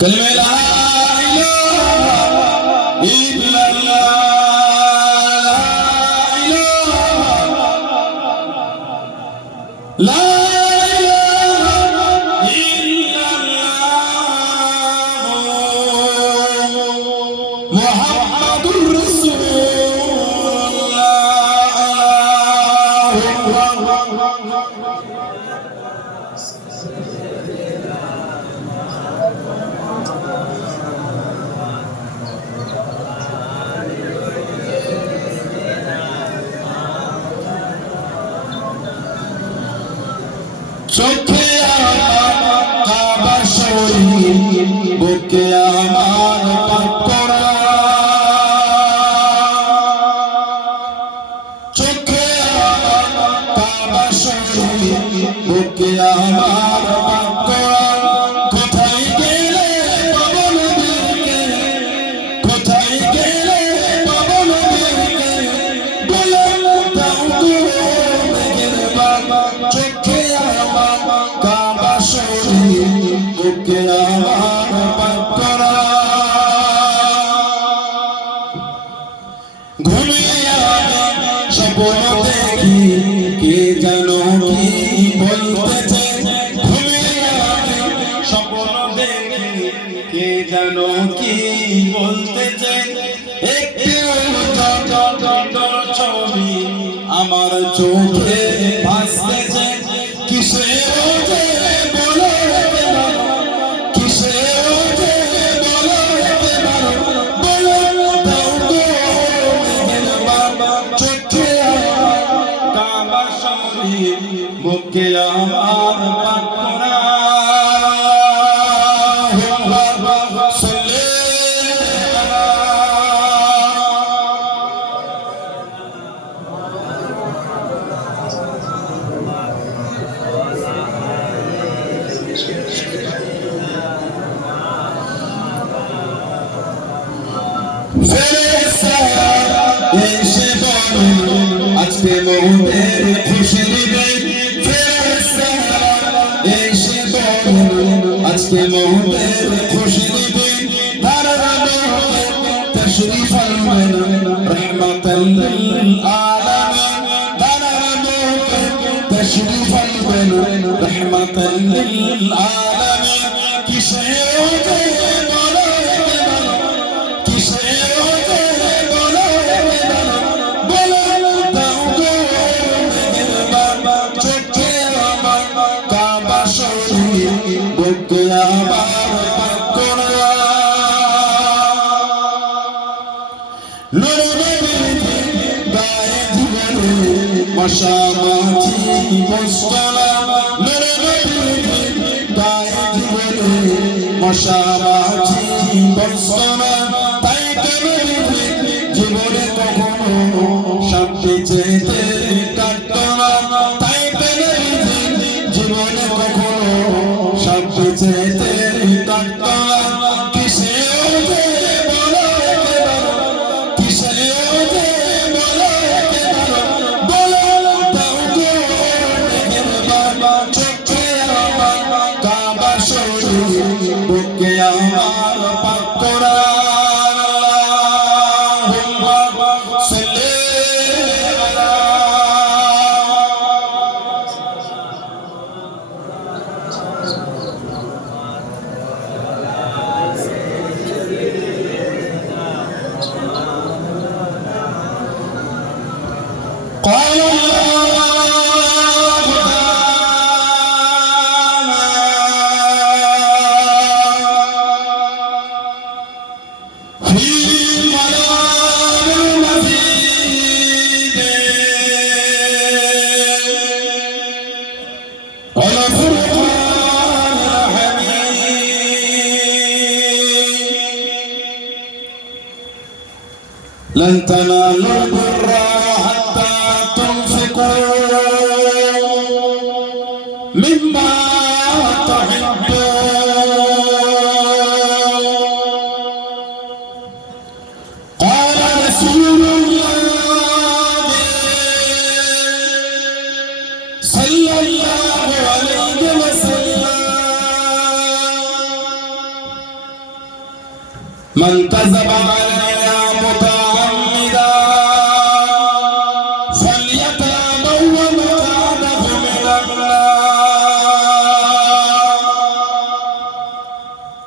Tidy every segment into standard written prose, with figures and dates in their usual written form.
كلمة لا إله إلا الله لا إله إلا الله محمد رسول চোখে আমার কাবা শরীফ বুকে আমার পাক করা চোখে আমার কাবা শরীফ বুকে আমার পাক করা কোথায় গেলে পাবো নবীকে কোথায় গেলে পাবো নবীকে বলে দাও গো মেহেরবান চোখে কাবা শরীফ বুকে আমার পাক করা ঘুমিয়ে আমি স্বপ্ন দেখি কে জানো কি বলতেছে ঘুমিয়ে আমি স্বপ্ন দেখি কে জানো কি বলতেছে একটি ছবি আমার চোখে ভাসতেছে কিসে ওঠে বলো কিসে ওঠে বলো বলো দাও গো মেহেরবান চোখে আমার কাবা শরীফ বুকে আমার পাক করা এসে বলো আজকে মোদের খুশির দিন ফেরেশতা এসে বলো আজকে মোদের খুশির দিন তারা তশরীফ আনবেন রহমাতাল লিল আলামিন তারা তশরীফ আনবেন রহমাতাল লিল আলামিন কিসে ওঠে বলো কিসে ওঠে বলো বলো দাও গো মেহেরবান চোখে আমার কাবা শরীফ বুকে আমার পাক করা নূর নবীর গায়ে জীবনে মশা মাছি বসনা নূর নবীর গায়ে জীবনে মশা মাছি বসনা তাই কেন জীবনে কখনো শান্তি চেতে কাটতো না তাই কেন জীবনে কখনো শান্তি চেতে কাটতো না কিসে ওঠে বলো কিসে ওঠে বলো বলো দাও গো মেহেরবান চোখে আমার কাবা শরীফ বুকে আমার পাক করা قال الله تعالى في منام المجيد والفرقان الحميد لن تنالوا البر حتى تنفقوا مما تحبون قال رسول الله صلى الله عليه وسلم من كذب علينا متعمدا فليتبوأ مقعده من النار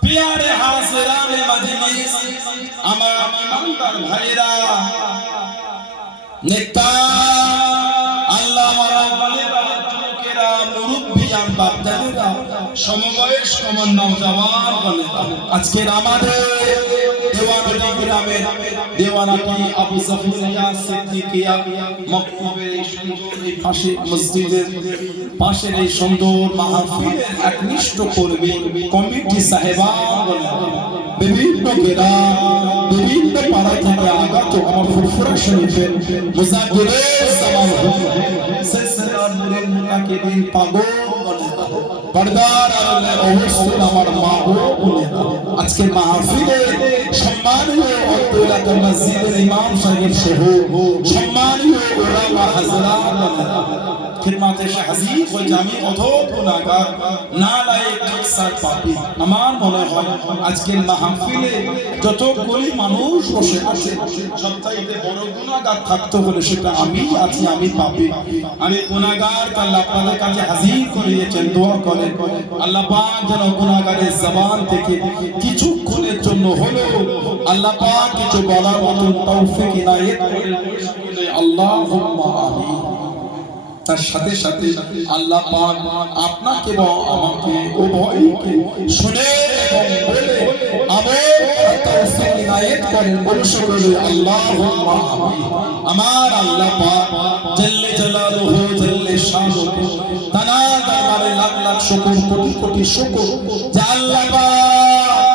प्यारे हाज़िरान मजलिस আমার ইমানদার ভাইরা নেতা আল্লাহ ওয়ালা যুবকেরা মুরব্বিয়ান বাপদাদেরা সমবয়স্ক নওজওয়ান বনেরা আজকের আমাদের দেওয়ানাটি গ্রামের দেওয়ানাটি আবু জাফরিয়া সিদ্দিকিয়া মক্তবের এই সুন্দর এই পাশে মসজিদের পাশের এই সুন্দর মাহফিলের একনিষ্ঠ কর্মী কমিটি সাহেবান বনেরা বিভিন্ন গ্রাম বিভিন্ন পাড়া থেকে আগত আমার ফুরফুরা শরীফের মুজাদ্দিদুল জামান সিলসিলার নূরের মুনাকিবিন পাগল বনেরা পর্দার আড়ালে অবশ্যই আমার মা ও বোনেরা আজকের মাহফিলে সম্মানীয় আব্দুল্লাহ মসজিদের ইমাম সাহেব সহ সম্মানীয় উলামা হযরত বনেরা খিদমতে হাজির ও জামি অথব গুনাহগার নালায়েক আকসার পাপী আমার মনে হয় আজকের মাহফিলে যতগুলি মানুষ বসে আছে সবচাইতে বড় গুনাহগার থাকতে হলে সেটা আমি আছি আমি পাপী আমি গুনাহগার আল্লাহ আপনাদের কাছে হাজির করিয়েছেন দোয়া করেন আল্লাহ পাক যেন গুনাহগারের জবান থেকে কিছুক্ষণের জন্য হলেও আল্লাহ পাক কিছু বলার মতো তৌফিক ইনায়েত করেন আল্লাহুম্মা আমিন তার সাথে সাথে আল্লাহ পাক আপনাকে এবং আমাকে উভয়কে শুনে এবং বলে আমল তৌফিক ইনায়েত করেন বলুন আল্লাহুম্মা আমিন আমার আল্লাহ পাক জাল্লে জালালুহু জাল্লে শানুহু তানাদার লাখ লাখ শুকর কোটি কোটি শুকর যে আল্লাহ পাক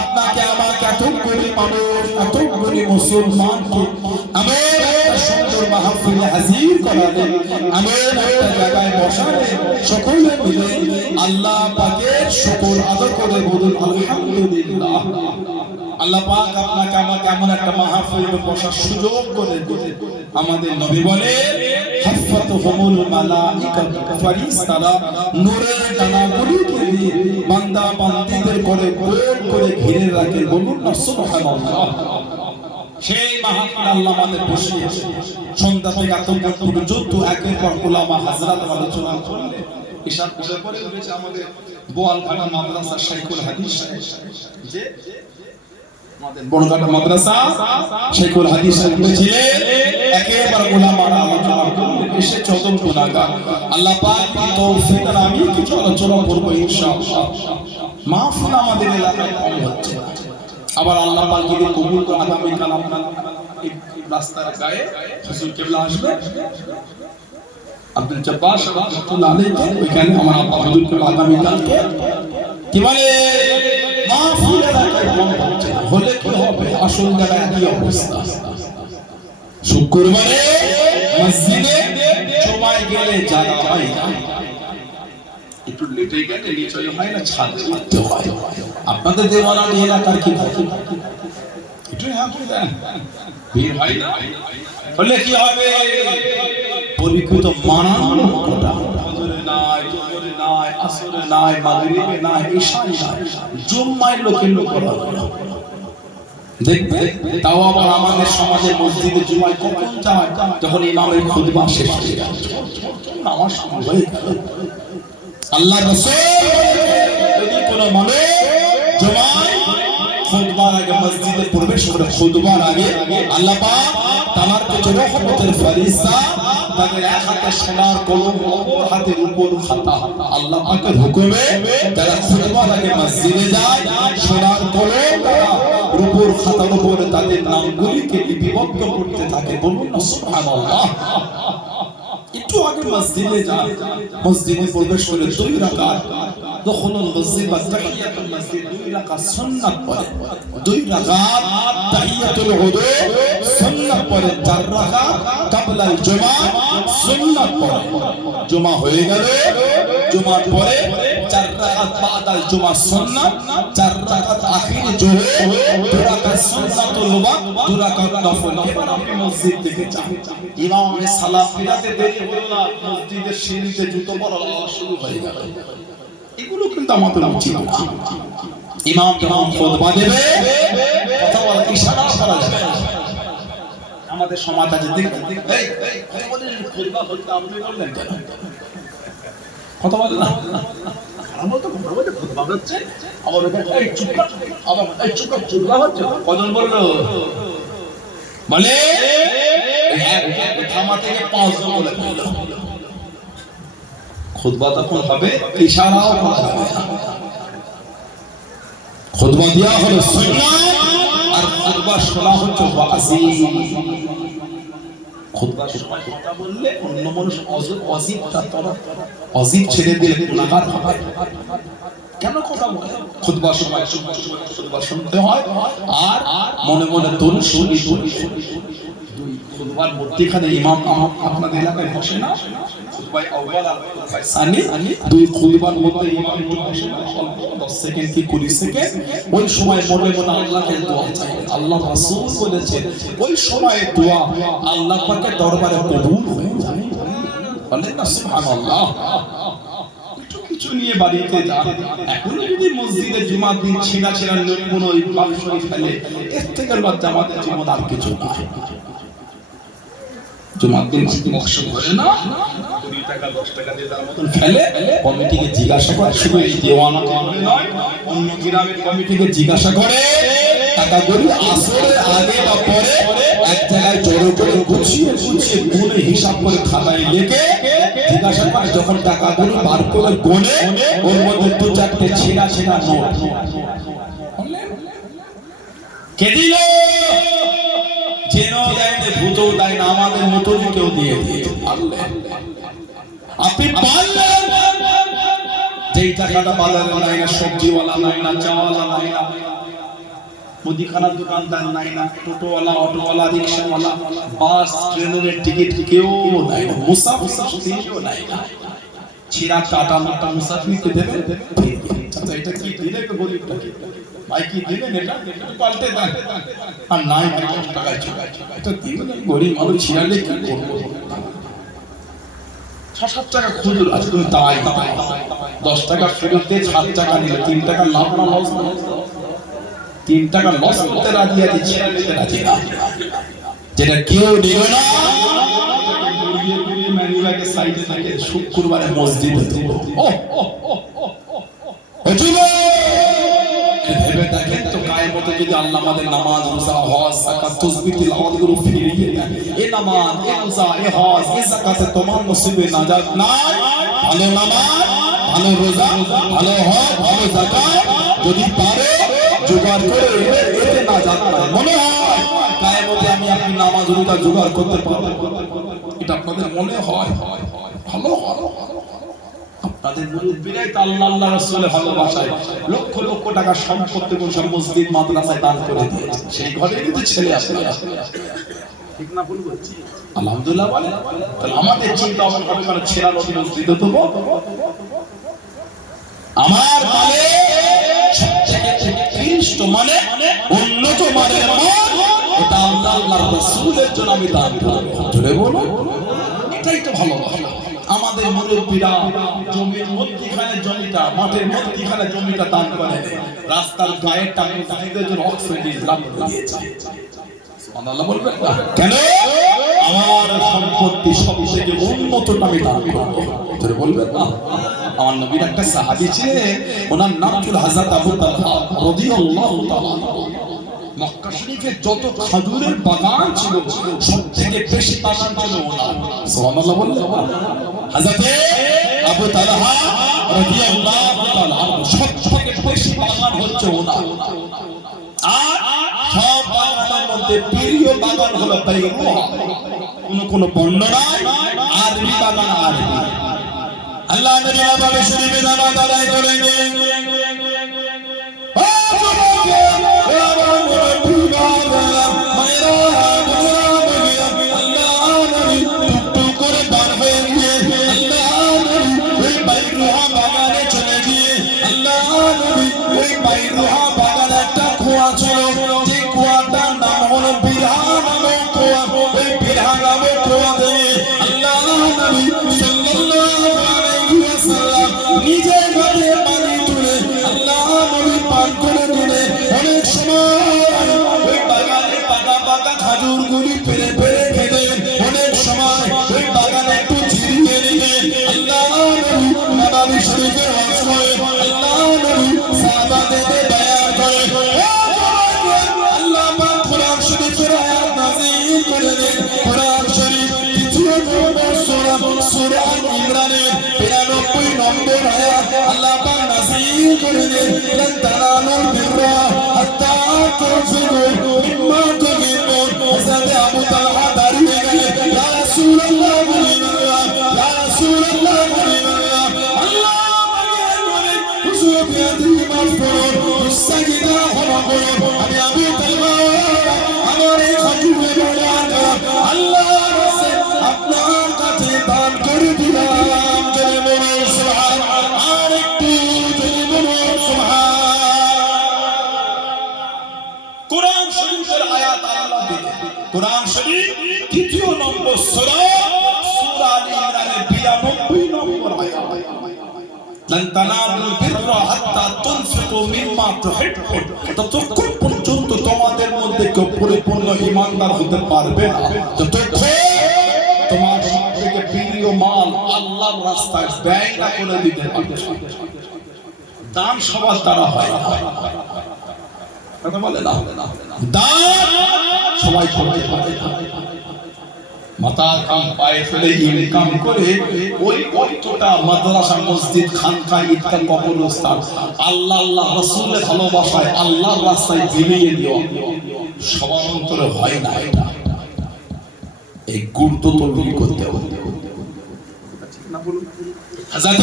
আপনাকে আমাকে এতগুলি মানুষ এতগুলি মুসলমানকে আমার একটা সুন্দর মাহফিলে হাজির করালেন আমার একটা জায়গায় বসালেন সকলে মিলে আল্লাহ পাকের শুকর আদর করে বলুন আলহামদুলিল্লাহ আল্লাহ পাক আপনাকে আমাকে এমন একটা মাহফিলে বসার সুযোগ করে দিলেন আমাদের নবী বলে হাফাতুহুমুল মালাইকাতু ফারিস্তারা নূরের ডানাগুলিকে দিয়ে বান্দা বান্দীদের করে গোল করে ঘিরে রাখে বলুন না সুবহানাল্লাহ সেই মাহফিল আল্লাহ আমাদের বসিয়েছে সন্ধ্যা থেকে এতক্ষণ পর্যন্ত একের পর উলামা হযরত আলোচনা করলেন ইশার পরে রয়েছে আমাদের বোয়ালঘাটা মাদ্রাসা শাইখুল হাদিস যে আমাদের বড়ঘাটা মাদ্রাসা শাইখুল হাদিস সাহেব ছিলেন একেবারে উলামারা আলোচনা করলেন এসে চতুম গুনাহগার আল্লাহ পাক তৌফিক আর আমি কিছু আলোচনা করব ইনশাআল্লাহ মাহফিল আমাদের এলাকায় কম হচ্ছে আবার আল্লাহ পাক যদি কবুল করে আগামী কাল আপনার এই রাস্তার গায়ে হুজুর কিবলা আসবে আব্দুল জব্বার রাহমাতুল্লাহ আলাইহি ওইখানে আমার আব্বা হুজুর কিবলা আগামী কালকে কি বলে মাহফিল এলাকায় কম হচ্ছে হলে কি হবে আসল জায়গায় কি অবস্থা শুক্রবারে মসজিদে জুমায় গেলে জায়গা হয় না একটু লেটে গেলে নিচয় হয় না ছাদে উঠতে হয় আপনাদের দেওয়ানাটি এলাকার কি একটু হ্যাঁ করে দেন ভিড় হয় না হলে কি হবে পরিকৃত মানানো কোটা ফজরে নাই জোহরে নাই আসরে নাই মাগরিবে নাই ইশায় নাই জুম্মায় লোকের লোক করা দেখবে তাও আবার আমাদের সমাজের মসজিদে জুমায় কখন যায় যখন ইমামের খুতবা শেষ হয়ে যায় নামাজ শুরু হয়ে গেল আল্লাহ রাসূল যদি কোনো মানুষ জুমায় খুতবার আগে মসজিদে প্রবেশ করে খুতবার আগে আল্লাহ পাক তার কিছু রহমতের ফেরেশতা তাদের এক হাতে সোনার কলম অপর হাতের উপর খাতা আল্লাহ পাকের হুকুমে যারা খুতবার আগে মসজিদে যায় সোনার কলম উপর খাতার উপরে তাদের নামগুলিকে লিপিবদ্ধ করতে থাকে বলুন না সুবহানাল্লাহ একটু আগে মসজিদে যান মসজিদে প্রবেশ করে 2 রাকাত দখলুল মসজিদ বা তাহিয়াতুল মসজিদ 2 রাকাত সুন্নাত পড়ে 2 রাকাত তাহিয়াতুল উযু সুন্নাত পড়ে 4 রাকাত ক্বাবলাল জুমা সুন্নাত পড়ে জুমা হয়ে গেল জুমার পরে 4 রাকাত বাদাল জুমা সুন্নাত, 4 রাকাত আখির জোহর, 2 রাকাত সুন্নাতুল ওয়াক, 2 রাকাত নফল। এবার আপনি মসজিদ থেকে যান, ইমামের সালাত ফিরাতে দেরি হলো না, মসজিদের সিঁড়িতে জুতো পরা শুরু হয়ে গেল। এগুলো কিন্তু আমাদের উচিত না। ইমাম যখন খুতবা দেবে কথা বলা ইশারা করা যাবে না। আমাদের সমাজ আছে দেখবেন, এই কথা বলেন, খুতবা হচ্ছে আপনি বললেন কেন? কথা বলেন না, আমরা তো কথা বলতে খুতবা হচ্ছে, আবার এই চুপ কর, আবার এই চুপ কর, খুতবা হচ্ছে। কজন বললো? বলে এক থামা থেকে 5 জন বলে ফেললো। খুতবা তখন হবে, ইশারাও করা যাবে না। খুতবা দেয়া হলো সুন্নাত, আর খুতবা শোনা হচ্ছে ওয়াজি। খুতবার সময় কথা বললে অন্য মানুষ অজিব ছেড়ে দিলে গুনাহগার হবে। কেন কথা বলে? খুতবার সময় খুতবা শুনতে হয়, আর মনে মনে দরুদ শরীফ। খুতবার মধ্যখানে ইমাম আপনাদের এলাকায় বসে না, খুতবায় আউয়াল আর খুতবায় সানি, দুই খুতবার মধ্যে ইমাম একটু বসে না, অল্প 10 সেকেন্ড কি 20 সেকেন্ড, ওই সময় মনে মনে আল্লাহকে দোয়া চাই। আল্লাহ রাসূল বলেছেন ওই সময়ে দোয়া আল্লাহ পাকের দরবারে কবুল হয়ে যায়। বলেন না সুবহানাল্লাহ। কিছু নিয়ে বাড়িতে যান, এখন যদি মসজিদে জুমার দিন ছিনা ছিনা কোন ওই বাক্সই ফেলে, এর থেকে লজ্জা আমাদের জীবন আর কিছু না। জুমার দিন বক্স করে না, 20 টাকা 10 টাকা দিয়ে তার মতন ফেলে, কমিটিকে জিজ্ঞাসা করে, শুধু এই দেওয়ানা করে নয়, অন্য গ্রামের কমিটিকে জিজ্ঞাসা করে টাকাগুলো আসলে আগে বা পরে এক জায়গায় জড়ো করে গুছিয়ে গুছিয়ে গুণে হিসাব করে খাতায় লিখে জিজ্ঞাসা করে, যখন টাকাগুলো বার করে গুনে ওর মধ্যে 2-4টে ছিঁড়া ছিঁড়া নোট কে দিল? জেনেও দেয় না, ভূতও দেয় না, আমাদের মতনই কেউ দিয়ে দিয়েছে। আপনি পারলেন যেই টাকাটা বাজারে নাই না, সবজিওয়ালা নাই না, চাওয়ালা নাই না, মুদিখানার দোকানদার নাই না, টোটোওয়ালা, অটোওয়ালা, রিক্সাওয়ালা, বাস ট্রেনের টিকিট কেউ নাই না, মুসাফিরও নাই না, ছিঁড়া কাটা মোটা মুসাফিরকে দেবেন? আচ্ছা এটা কি দিলে গরিবটাকে ভাই কি দিবেন? এটা পাল্টে দেন। আর নাই 10 টাকায় এটা দিবেন, গরিব মানুষ ছিঁড়ালে কি করবো? 6-7 টাকা খুচরো আছে, তুমি তাই 10 টাকা ফেরত দিয়ে 7 টাকা নিলে 3 টাকা লাভ না লস? 3 টাকা লস করতে রাজি আছে, ছিঁড়া নিতে রাজি না। যেটা কেউ নেবে না, ম্যানুয়ালের সাইডে থাকে, শুক্রবারে মসজিদে দেব। ভেবে দেখেন তো, গায়ের মতো যদি আল্লাহ আমাদের নামাজ, রোজা, হজ, যাকাত, তাসবিহ, তিলাওয়াতগুলো ফিরিয়ে দেন, এই নামাজ, এই রোজা, এই হজ, এই যাকাতে তোমার নসিবে নাজাত নাই। ভালো নামাজ, ভালো রোজা, ভালো হজ, ভালো যাকাত যদি পারে জোগাড় করে এতে নাজাত নাই। মনে হয় গায়ের মধ্যে আমি আপনি নামাজ রোজা জোগাড় করতে পারবো? এটা আপনাদের মনে হয়? ভালো হয় আপনাদের মুরব্বিরাই তো আল্লাহ আল্লাহ রাসূলের ভালোবাসায় লক্ষ লক্ষ টাকা সম্পত্তি কোন সব মসজিদ মাদ্রাসায় দান করে দিয়েছে, সেই ঘরে কিন্তু ছেলে আসে না। ঠিক না ভুল বলছি? আলহামদুলিল্লাহ বলে। তাহলে আমাদের চিন্তা ভাবনা হবে মানে ছেড়া নদী মসজিদে দেবো। আমার মানে সবথেকে উৎকৃষ্ট মানে উন্নত মানের এটা আল্লাহ আল্লাহর রাসূলের জন্য আমি দান করব। জোরে বলো, এটাই তো ভালোবাসা। আমাদের মুরব্বিরা জমির মধ্যখানে জমিটা, মাঠের মধ্যখানে জমিটা দান করে, রাস্তার গায়ের টাকা তাদের জন্য অক্সিজেন লাভ দিয়েছে। সুবহানাল্লাহ বলবেন না কেন? আমার সম্পত্তি সবথেকে উন্নতটা আমি দান করব। ধরে বলবেন না? আমার নবীর একটা সাহাবী ছিলেন, ওনার নাম ছিল হযরত আবু তালহা রাদিয়াল্লাহু তাআলা। মক্কা শরীফে যত খেজুরের বাগান ছিল সবথেকে বেশি বাগান ছিল ওনার। সুবহানাল্লাহ বললেন না? হযরত আবু তালহা রাদিয়াল্লাহু তাআলা সবথেকে বেশি বাগান হচ্ছে ওনার। আর সব বাগানের মধ্যে প্রিয় বাগান হলো বাইরুহা। কোন বর্ণনায় আরবি বাগান, আরবি। আল্লাহ নবী বাবা শরীফে নামাজ আদায় করেন। আল্লাহ নবী টুকটুক করে বার হয়ে গিয়ে আল্লাহ নবী ওই বাইরুহা শরীফের ওয়াজ করে আল্লাহ নবী সাহাবাদেরকে বায়ান করে আল্লাহ পাক কোরআন শরীফের আয়াত নাযিল করে দেন কোরআন শরীফ দ্বিতীয় নম্বর সূরা সূরা ইমরানের 92 নম্বর আয়াত আল্লাহ পাক নাযিল করে দেন লান তানালুল বিররা হাত্তা তুনফিকু মিম্মা তুহিব্বুন হযরত আবু তালহা দাঁড়িয়ে গেলেন ইয়া রাসূলুল্লাহ ইয়া রাসূলুল্লাহ আল্লাহ আমাকে বলেন হুজুর বিয়াদি মাফ করুন মুস্তাগিদা ক্ষমা করুন আমি আবু তালহা আমার এই খাজুরে বড়ান আল্লাহ রাসে আপনার কাছে দান করে দিলাম জয় বলুন সুবহান আর একটু জয় বলুন সুবহান কোরআন শরীফের আয়াত আল্লাহ দিলেন কোরআন শরীফ তৃতীয় নম্বর সূরা সূরা আল ইমরানের 92 নম্বর আয়াত লান তানালুল বিররা হাত্তা তুনফিকু মিম্মা তুহিব্বুন ততক্ষণ পর্যন্ত তোমাদের মধ্যে কেউ পরিপূর্ণ ঈমানদার হতে পারবে না যতক্ষণ তোমার সবথেকে প্রিয় মাল আল্লাহর রাস্তায় ব্যয় না করে দিতে পারবে দান সবার দ্বারা হয় না কথা বলে না দান সবাই করতে পারে মাথা কাম পায়ে ফেলে ইনকাম করে ওই অর্থটা মাদ্রাসা মসজিদ খানকা ঈদগাহ কবরস্থান আল্লাহ আল্লাহ রাসূলের ভালোবাসায় আল্লাহর রাস্তায় বিলিয়ে দিও সবার অন্তরে হয় না এটা এই গুরুত্ব তৈরি করতে হবে ঠিক না বলুন হযরত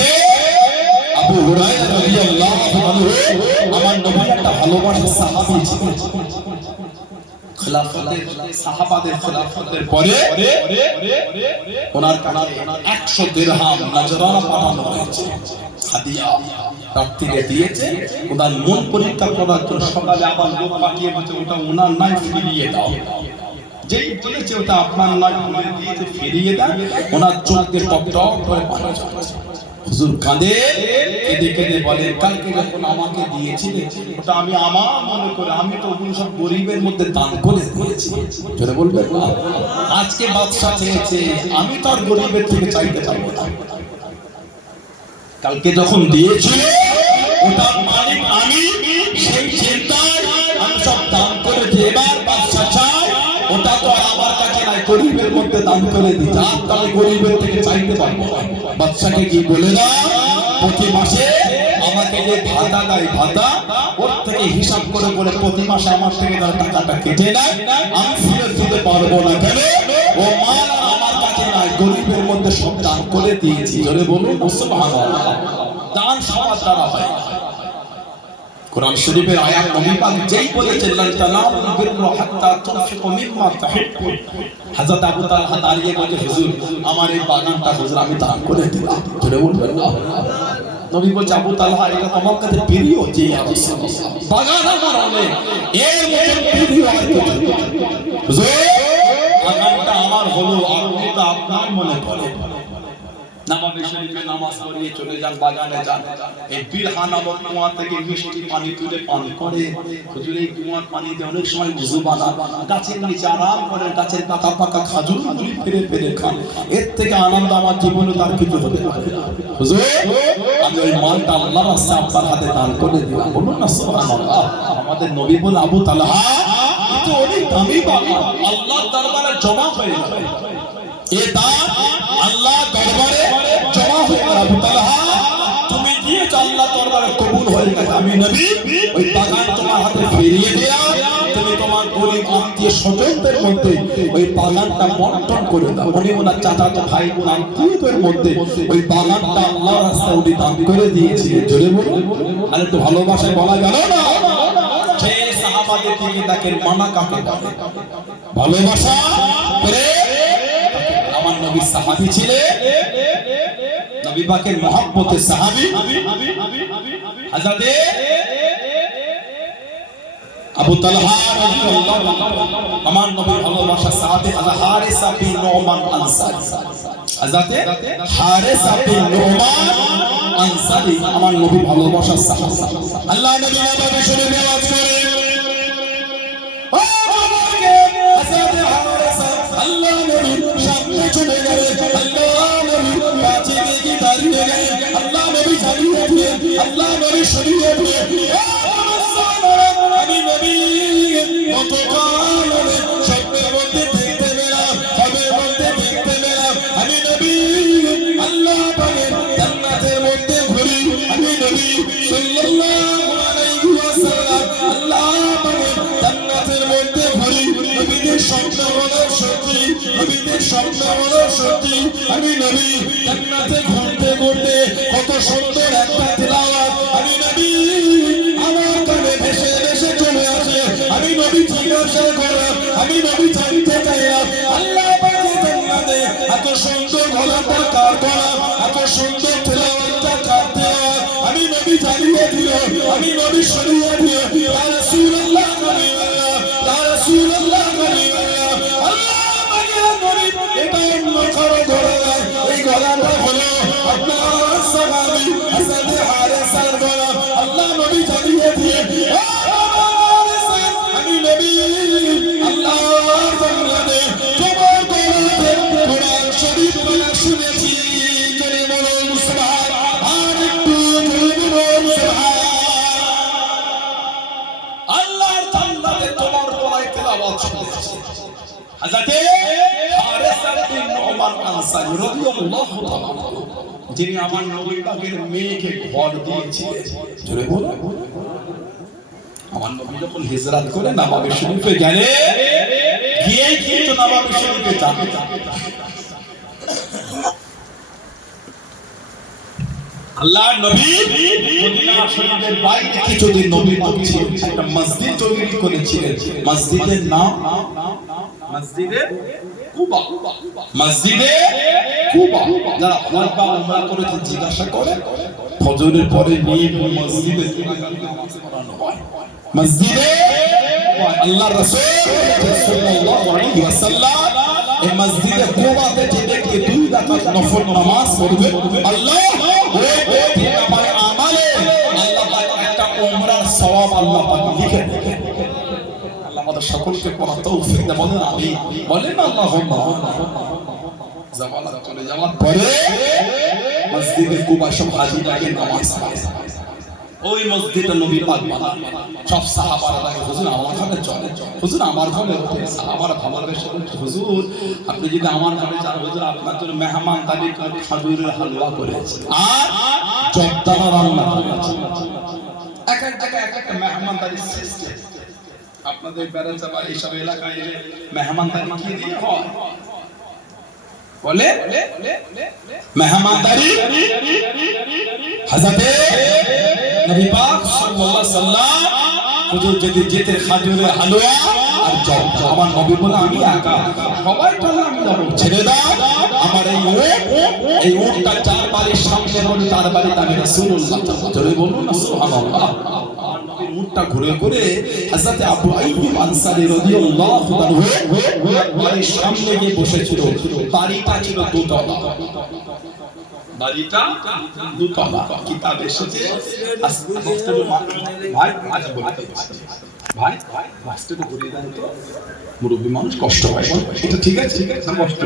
আবু হুরায়রা রাদিয়াল্লাহু আনহু আমার নবীর একটা ভালোবাসার সাহাবী ছিলেন খিলাফতের সাহাবাদের খিলাফতের পরে ওনার কাছে 100 দিরহাম নজরানা পাঠানো হয়েছে হাদিয়া রাত্রিতে দিয়েছে ওনার মন পরীক্ষা করার জন্য সকালে আবার লোক পাঠিয়ে বলছে ওটা ওনার নাই ফিরিয়ে দাও যেই বলেছে ওটা আপনার নাই বলে দিয়েছে ফিরিয়ে দাও ওনার চোখে টপ টপ করে পানি ঝরছে হুজুর কাঁদে কেঁদে কেঁদে বলেন কালকে যখন আমাকে দিয়েছিলেন ওটা আমি আমার মনে করে আমি তো ওগুলো সব গরিবের মধ্যে দান করে দিয়েছি জোরে বলবেন না আজকে বাদশা চেয়েছে আমি তো আর গরিবের থেকে চাইতে পারবো না কালকে যখন দিয়েছিল ওটার মালিক আমি সেই চিন্তায় আমি সব দান করে দিই এবার বাদশা চাই ওটা তো আর আমার কাছে নাই গরিবের মধ্যে দান করে দিই আর তাহলে গরিবের থেকে চাইতে পারবো বাদশাকে কি বলে না প্রতি মাসে আমাকে যে ভাতা দেয় ভাতা ওর থেকে হিসাব করে করে প্রতি মাসে আমার থেকে তার টাকাটা কেটে নেয় আমি ফেরত দিতে পারবো না কেন ও মাল আমার কাছে নাই গরিবের মধ্যে সব দান করে দিয়েছি জোরে বলুন সুবহানাল্লাহ দান সবার দ্বারা হয় কোরআন শরীফের আয়াত নবী পাক যেই বলেছেন লান তানালুল বিররা হাত্তা তুনফিকু মিম্মা তুহিব্বুন হযরত আবু তালহা দাঁড়িয়ে বলে হুজুর আমার এই বাগানটা হুজুর আমি দান করে দিলাম জোরে বলবেন না নবী বলছে আবু তালহা এটা আমার কাছে প্রিয় যে বাগান আমার অনেক এর মধ্যে প্রিয় হুজুর বাগানটা আমার হলো আপনি তো আপনার মনে করে নামাজ শরীফে নামাজ পড়িয়ে চলে যান বাগানে যান এই বিরহা নামক কুয়া থেকে মিষ্টি পানি তুলে পান করে হুজুর এই কুয়ার পানিতে অনেক সময় ওযু বানান গাছের নিচে আরাম করে গাছের পাতা পাকা খাজুর ফেরে ফেরে খান এর থেকে আনন্দ আমার জীবনে তার কিছু হতে পারে না হুজুর আমি ওই মালটা আল্লাহর রাস্তায় আপনার হাতে দান করে দিলাম বলুন না সুবহানাল্লাহ আমাদের নবী বলে আবু তালহা এটা অনেক দামি বাগান আল্লাহর দরবারে জমা হয়ে যাবে এই দান আল্লাহ দরবারে জমা হয়ে গেল আবু তালহা তুমি দিয়েছো আল্লাহ দরবারে কবুল হয়ে গেছে আমি নবী ওই বাগান তোমার হাতে ফিরিয়ে দিলাম তুমি তোমার গরিব আত্মীয় স্বজনদের মধ্যে ওই বাগানটা বন্টন করে দাও উনি ওনার চাচাতো ভাই বোন আত্মীয়দের মধ্যে ওই বাগানটা আল্লাহর রাস্তায় উনি দান করে দিয়েছি জোরে বলুন আর একটু ভালোবাসায় বলা গেল না সেই সাহাবাদের থেকে তাকে মানা কাকে বলে ভালোবাসা করে আমার নবী সাহাবী ছিলেন নবী পাকের মহব্বতের সাহাবী হযরত আবু তালহা রাদিয়াল্লাহু আনহু আমার নবীর ভালোবাসার সাহাবী হযরত হারিসা বিন নুমান আনসারী হযরত হারিসা বিন নুমান আনসারী আমার নবীর ভালোবাসার সাহাবী আল্লাহ নবী নবী শরীফে আওয়াজ করে আল্লাহ নবী সামনে চলে গেলেন আল্লাহ নবী কাছে গিয়ে দাঁড়িয়ে গেলেন আল্লাহ নবী আল্লাহ নবী সরিয়ে দিয়ে আমি নবী কতকাল স্বপ্নের মধ্যে দেখতে পেলাম, খবের মধ্যে দেখতে পেলাম, আমি নবী আল্লাহ পাকের জান্নাতের মধ্যে ঘুরি, আমি নবী সাল্লাল্লাহু আলাইহি ওয়াসাল্লাম আল্লাহ পাকের জান্নাতের মধ্যে ঘুরি, নবীদের স্বপ্ন বলো সত্যি, নবীদের স্বপ্ন বলো সত্যি, আমি নবী জান্নাতে ঘুরতে ঘুরতে কত সুন্দর একটা তিলাওয়াত আমি নবী আমার কানে ভেসে ভেসে চলে আসে, আমি নবী জিজ্ঞাসা করলাম, আমি নবী জানতে চাইলাম আল্লাহ পাকের জান্নাতে এত সুন্দর গলাটা কার করা, এত সুন্দর তিলাওয়াতটা কার দেওয়া, আমি নবী জানিয়ে দিল, আমি নবী সরিয়ে দিল, ইয়া রাসূলুল্লাহ কালিমাল্লাহ, ইয়া রাসূলুল্লাহ কালিমাল্লাহ, আল্লাহ পাকের নবী এটা অন্য কারো গলা না, এই গলাটা হলো আপনার সাহাবী হাসান হারেসার গলা, আল্লাহ নবী জানিয়ে দিয়ে আমি নবী আল্লাহর জান্নাতে তোমার গলাতে কোরআন শরীফ পড়া শুনেছি, জোরে বলুন সুবহান, আর একটু জোরে বলুন সুবহান। আল্লাহর জান্নাতে তোমার গলায় তেলাওয়াত শুনেছি। হযরতে হারেসা বিন নোমান আনসারী রাদিয়াল্লাহু তাআলা যিনি আমার নবী পাকের মেয়েকে ঘর দিয়েছিলেন, জোরে বলুন। আমার নবী যখন হিজরত করে নবাবী শরীফে গেলে গিয়ে কিন্তু নবাবী শরীফে যাবে, আল্লাহর নবী মদিনা শরীফের বাইরে কিছুদিন নবী পাক ছিলেন, একটা মসজিদ তৈরি করেছিলেন, মসজিদের নাম মসজিদে কুবা, মসজিদে কুবা। যারা হজ বা উমরা করেছে জিজ্ঞাসা করে ফজরের পরে নিয়ে মসজিদে নামাজ পড়ানো হয়, মসজিদে আল্লাহর রাসূল সাল্লাল্লাহু আলাইহি ওয়াসাল্লাম এই মসজিদে কুবাতে যে ব্যক্তি 2 রাকাত নফল নামাজ পড়বে আল্লাহ ওই ব্যক্তির নামে আমলে আল্লাহ পাক একটা উমরার সওয়াব আল্লাহ পাক লিখে দেন। আল্লাহ আমাদের সকলকে পড়ার তৌফিক দেন, বলেন আমিন, বলেন আল্লাহুম্মা। জামাত চলে যাওয়ার পরে মসজিদে কুবা সব হাজিরা গিয়ে নামাজ পড়ে, ওই মসজিদে নবী পাক বানান, সব সাহাবারা লাগে হুজুর আমার ঘরে চলে, হুজুর আমার ঘরে ওঠে, সাহাবারা ভালোবেসে বলছে হুজুর আপনি যদি আমার ঘরে যান হুজুর আপনার জন্য মেহমানদারি করে খাজুরের হালুয়া করেছে আর জর্দানা রান্না করেছে, এক এক জায়গায় এক একটা মেহমানদারি সিস্টেম। আপনাদের বেড়াতে বা এইসব এলাকায় মেহমানদারি কি দিয়ে হয় বলে মেহমানদারি হযরতে নবী পাক সাল্লাল্লাহু আলাইহি ওয়াসাল্লাম হুজুর যদি যেতে খাজুরের হালুয়া আর জব, আমার নবী বলে আমি একা সবাই বলে আমি যাব, ছেড়ে দাও আমার এই উটটা চার বাড়ির সামনে বলে তার বাড়িতে আমি রাসূলুল্লাহ জোরে বলুন না সুবহানাল্লাহ। উটটা ঘুরে ঘুরে হযরতে আবু আইয়ুব আনসারী রাদিয়াল্লাহু তাআলা বাড়ির সামনে গিয়ে বসেছিল, বাড়িটা ছিল দোতলা, বাড়িটা দোতলা। কিতাব এসেছে ভাই আজ বলতে ভাই রাস্তা তো ঘুরিয়ে দেন তো, মুরব্বী মানুষ কষ্ট হয়, এটা ঠিক আছে না কষ্ট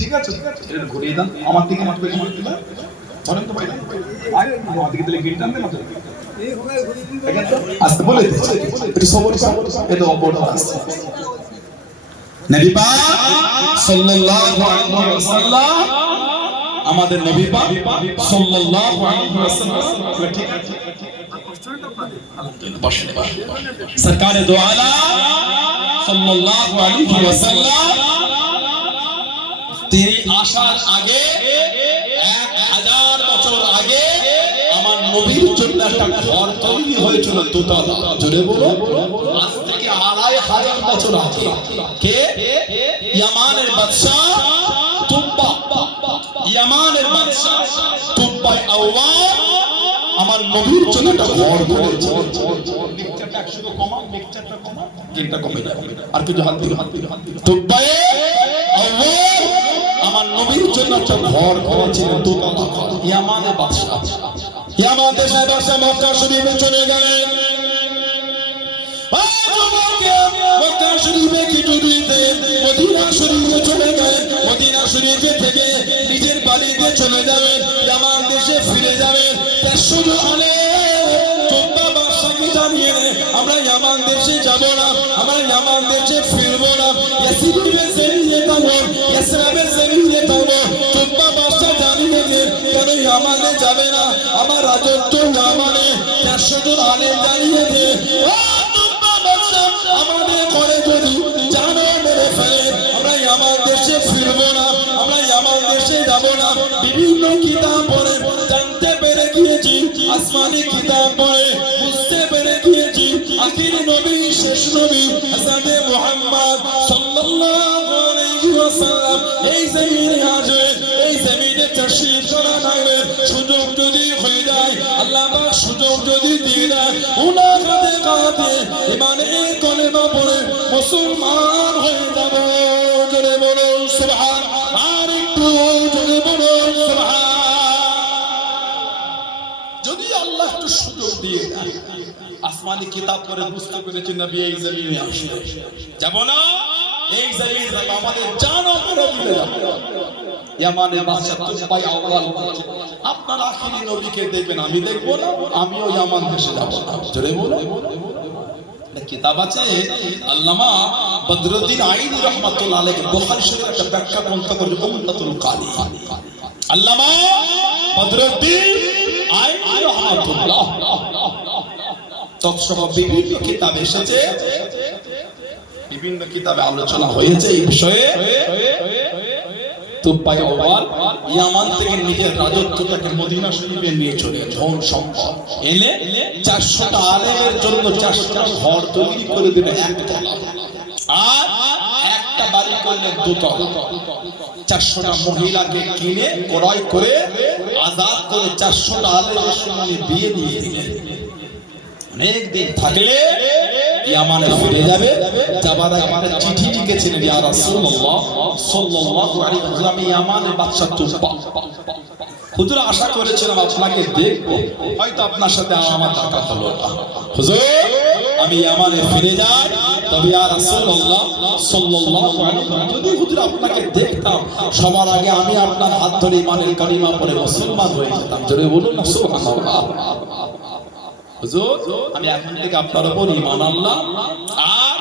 ঠিক আছে এটা ঘুরিয়ে দেন আমার দিকে মাত্র ঘুরিয়ে দেন ধরেন তো ভাই আরে আমার দিকে তাহলে গিয়ে দেন না আসতে বলে একটু সবর কর, এটা অপরাধ আছে। নবী পাক সাল্লাল্লাহু আলাইহি ওয়াসাল্লাম আমাদের নবী পাক সাল্লাল্লাহু আলাইহি ওয়াসাল্লাম ঠিক আছে সরকারে দো আলা সাল্লাল্লাহু আলাইহি ওয়াসাল্লাম তিনি আসার আগে 1000 বছর আগে আমার নবীর জন্য একটা ঘর তৈরি হয়েছিল দোতলা, জোরে বলো আজ থেকে 2500 বছর আগে। কে? ইয়ামানের বাদশা তুব্বা, ইয়ামানের বাদশা তুব্বা আওয়াম আমার নবীর জন্য একটা ঘর করেছে। মিক্সচারটা একটু কমা, মিক্সচারটা কমা, কেকটা কমে যাবে আর কিছু হাত দিও তুব্বা আওয়াম আমার নবীর জন্য একটা ঘর করেছিল দোতলা, ইয়ামানের বাদশা। ইয়ামান দেশের বাদশা মক্কা শরীফে চলে গেলেন, মক্কা শরীফে কিছু দিতে মদিনা শরীফে চলে গেলেন, মদিনা শরীফে থেকে নিজের বাড়িতে চলে যাবেন, ইয়ামান দেশে ফিরে যাবেন। 400 জন আলেম তোমরা বাদশাকে জানিয়ে দে আমরা ইয়ামান দেশে যাব না, আমরা ইয়ামান দেশে ফিরব না, ইয়াসরিবের জমিনে থাকব, ইয়াসরাবের জমিনে থাকব। তোমরা বাদশা জানিয়ে দে কেন ইয়ামানে যাবে না, আমার রাজত্ব ইয়ামানে। 400 জন আলেম জানিয়ে দে ও তোমরা বাদশা আমাদের করে যদি জানো মেরে ফেলে আমরা ইয়ামান দেশে ফিরব না, আমরা ইয়ামান দেশে যাব না। বিভিন্ন কিতাব পড়ে জানতে পেরে গিয়েছি, আসমানি কিতাব পড়ে বুঝতে পেরে গিয়েছি আখির নবী শেষ নবী হযরত মুহাম্মদ সাল্লাল্লাহু আলাইহি ওয়াসাল্লাম এই জমিনে আসবে, এই জমিনে তাশরীফ করা থাকবে। সুযোগ যদি হয়ে যায় আল্লাহ পাক সুযোগ যদি দিয়ে দেয় উনার কাছে কাছে ইমানের কলেমা পড়ে মুসলমান হয়ে যাব। জোরে বলুন সুবহান, আর একটু জোরে বলুন সুবহান। যদি আল্লাহ একটু সুযোগ দিয়ে দেয় আসমানি কিতাব পড়ে বুঝতে পেরেছি নবী এই জমিনে আসবে, যাব না এই জমিনে যাব, আমাদের জানও করে দিলে যাব। ইয়ামানের বাদশা তুবাই আউয়াল আপনার আখিরি নবীকে দেখবেন, আমি দেখবো না, আমিও ইয়ামান দেশে যাব না। জোরে বলুন। কিতাব আছে আল্লামা বদরুদ্দিন আইনি রাহমাতুল্লাহ আলাইহি বুখারী শরীফের একটা ব্যাখ্যা গ্রন্থ করে উম্মাতুল কারি। আল্লামা বদরুদ্দিন আইনি রাহমাতুল্লাহ তৎসহ বিভিন্ন কিতাব এসেছে, বিভিন্ন কিতাবে আলোচনা হয়েছে এই বিষয়ে। তুবাই আউয়াল ইয়ামান থেকে নিজের রাজত্বটাকে মদিনা শরীফে নিয়ে চলে ধন সম্পদ এনে 400টা আলেমের জন্য 400টা ঘর তৈরি করে দিলেন একতলা, আর একটা বাড়ি করলেন দুতলা। 400টা মহিলাকে কিনে ক্রয় করে আজাদ করে 400টা আলেমের সঙ্গে বিয়ে দিয়ে দিলেন। অনেক দিন থাকলে ইয়ামানে ফিরে যাবে, যাবার আগে একটা চিঠি লিখেছিলেন, ইয়া রাসূলুল্লাহ সাল্লাল্লাহু আলাইহি ওয়াসাল্লাম ইয়ামানের বাদশা তুবা, হুজুর আশা করেছিলাম আপনাকে দেখব, হয়তো আপনার সাথে আমার দেখা হলো না। হুজুর আমি ইয়ামানে ফিরে যাই, তবে ইয়া রাসূলুল্লাহ সাল্লাল্লাহু আলাইহি ওয়াসাল্লাম যদি হুজুর আপনাকে দেখতাম সবার আগে আমি আপনার হাত ধরে ইমানের কালিমা পড়ে মুসলমান হয়ে যেতাম। জোরে বলুন না সুবহানাল্লাহ। হুজুর আমি এখন থেকে আপনার উপর ঈমান আনলাম, আর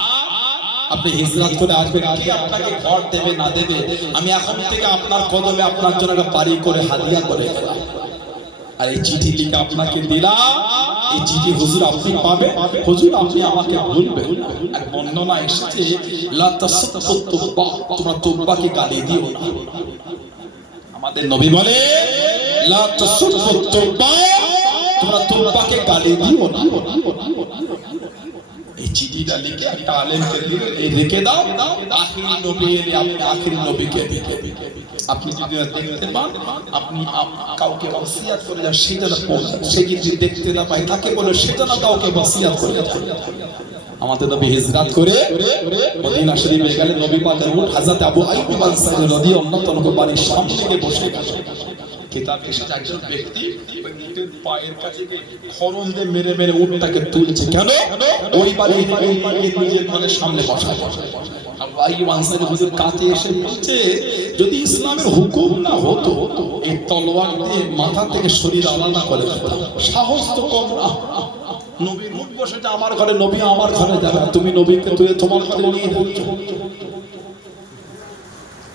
আপনি হিজরত করে আসবেন, কি আপনাকে ঘর দেবে না দেবে আমি এখন থেকে আপনার কদমে আপনার জন্য একটা বাড়ি করে হাদিয়া করে গেলাম, আর এই চিঠি লিখে আপনাকে দিলাম। এই চিঠি হুজুর আপনি পাবেন, হুজুর আপনি আমাকে বলবেন। এক বর্ণনা এসেছে লা তাসুব্বু তুব্বা, তোমরা তুব্বাকে গালি দিও না। আমাদের নবী বলে লা তাসুব্বু তুব্বা, তোমরা তুব্বাকে গালি দিও না। এই চিঠিটা লিখে একটা আলেমকে দিলে এই রেখে দাও, আখিরি নবী এলে আপনি আখিরি নবীকে দিবে। আপনি যদি দেখতে পান আপনি কাউকে ওসিয়াত করে যান, সেটা না সে যদি দেখতে না পায় তাকে বলে সেটা না কাউকে ওসিয়াত করে যান। আমাদের নবী হিজরত করে মদিনা শরীফে গেলেন, নবী পাকের উট হযরত আবু আইয়ুব আনসারী রাদিয়াল্লাহু তাআলা বাড়ির সামনে থেকে বসে গেলেন। কিতাব এসেছে একজন ব্যক্তি উটের পায়ের কাছে খরম দিয়ে মেরে মেরে উটটাকে তুলছে, কেন ওই বাড়ির নিজের ঘরের সামনে বসা। আবু আইয়ুব আনসারী হুজুর কাছে এসে বলছে যদি ইসলামের হুকুম না হতো এই তলোয়ার দিয়ে মাথা থেকে শরীর আলাদা করে দিতাম, সাহস তো কম না। নবীর উট বসেছে আমার ঘরে, নবী আমার ঘরে যাবে, তুমি নবীকে তুলে তোমার ঘরে নিয়ে যাচ্ছ।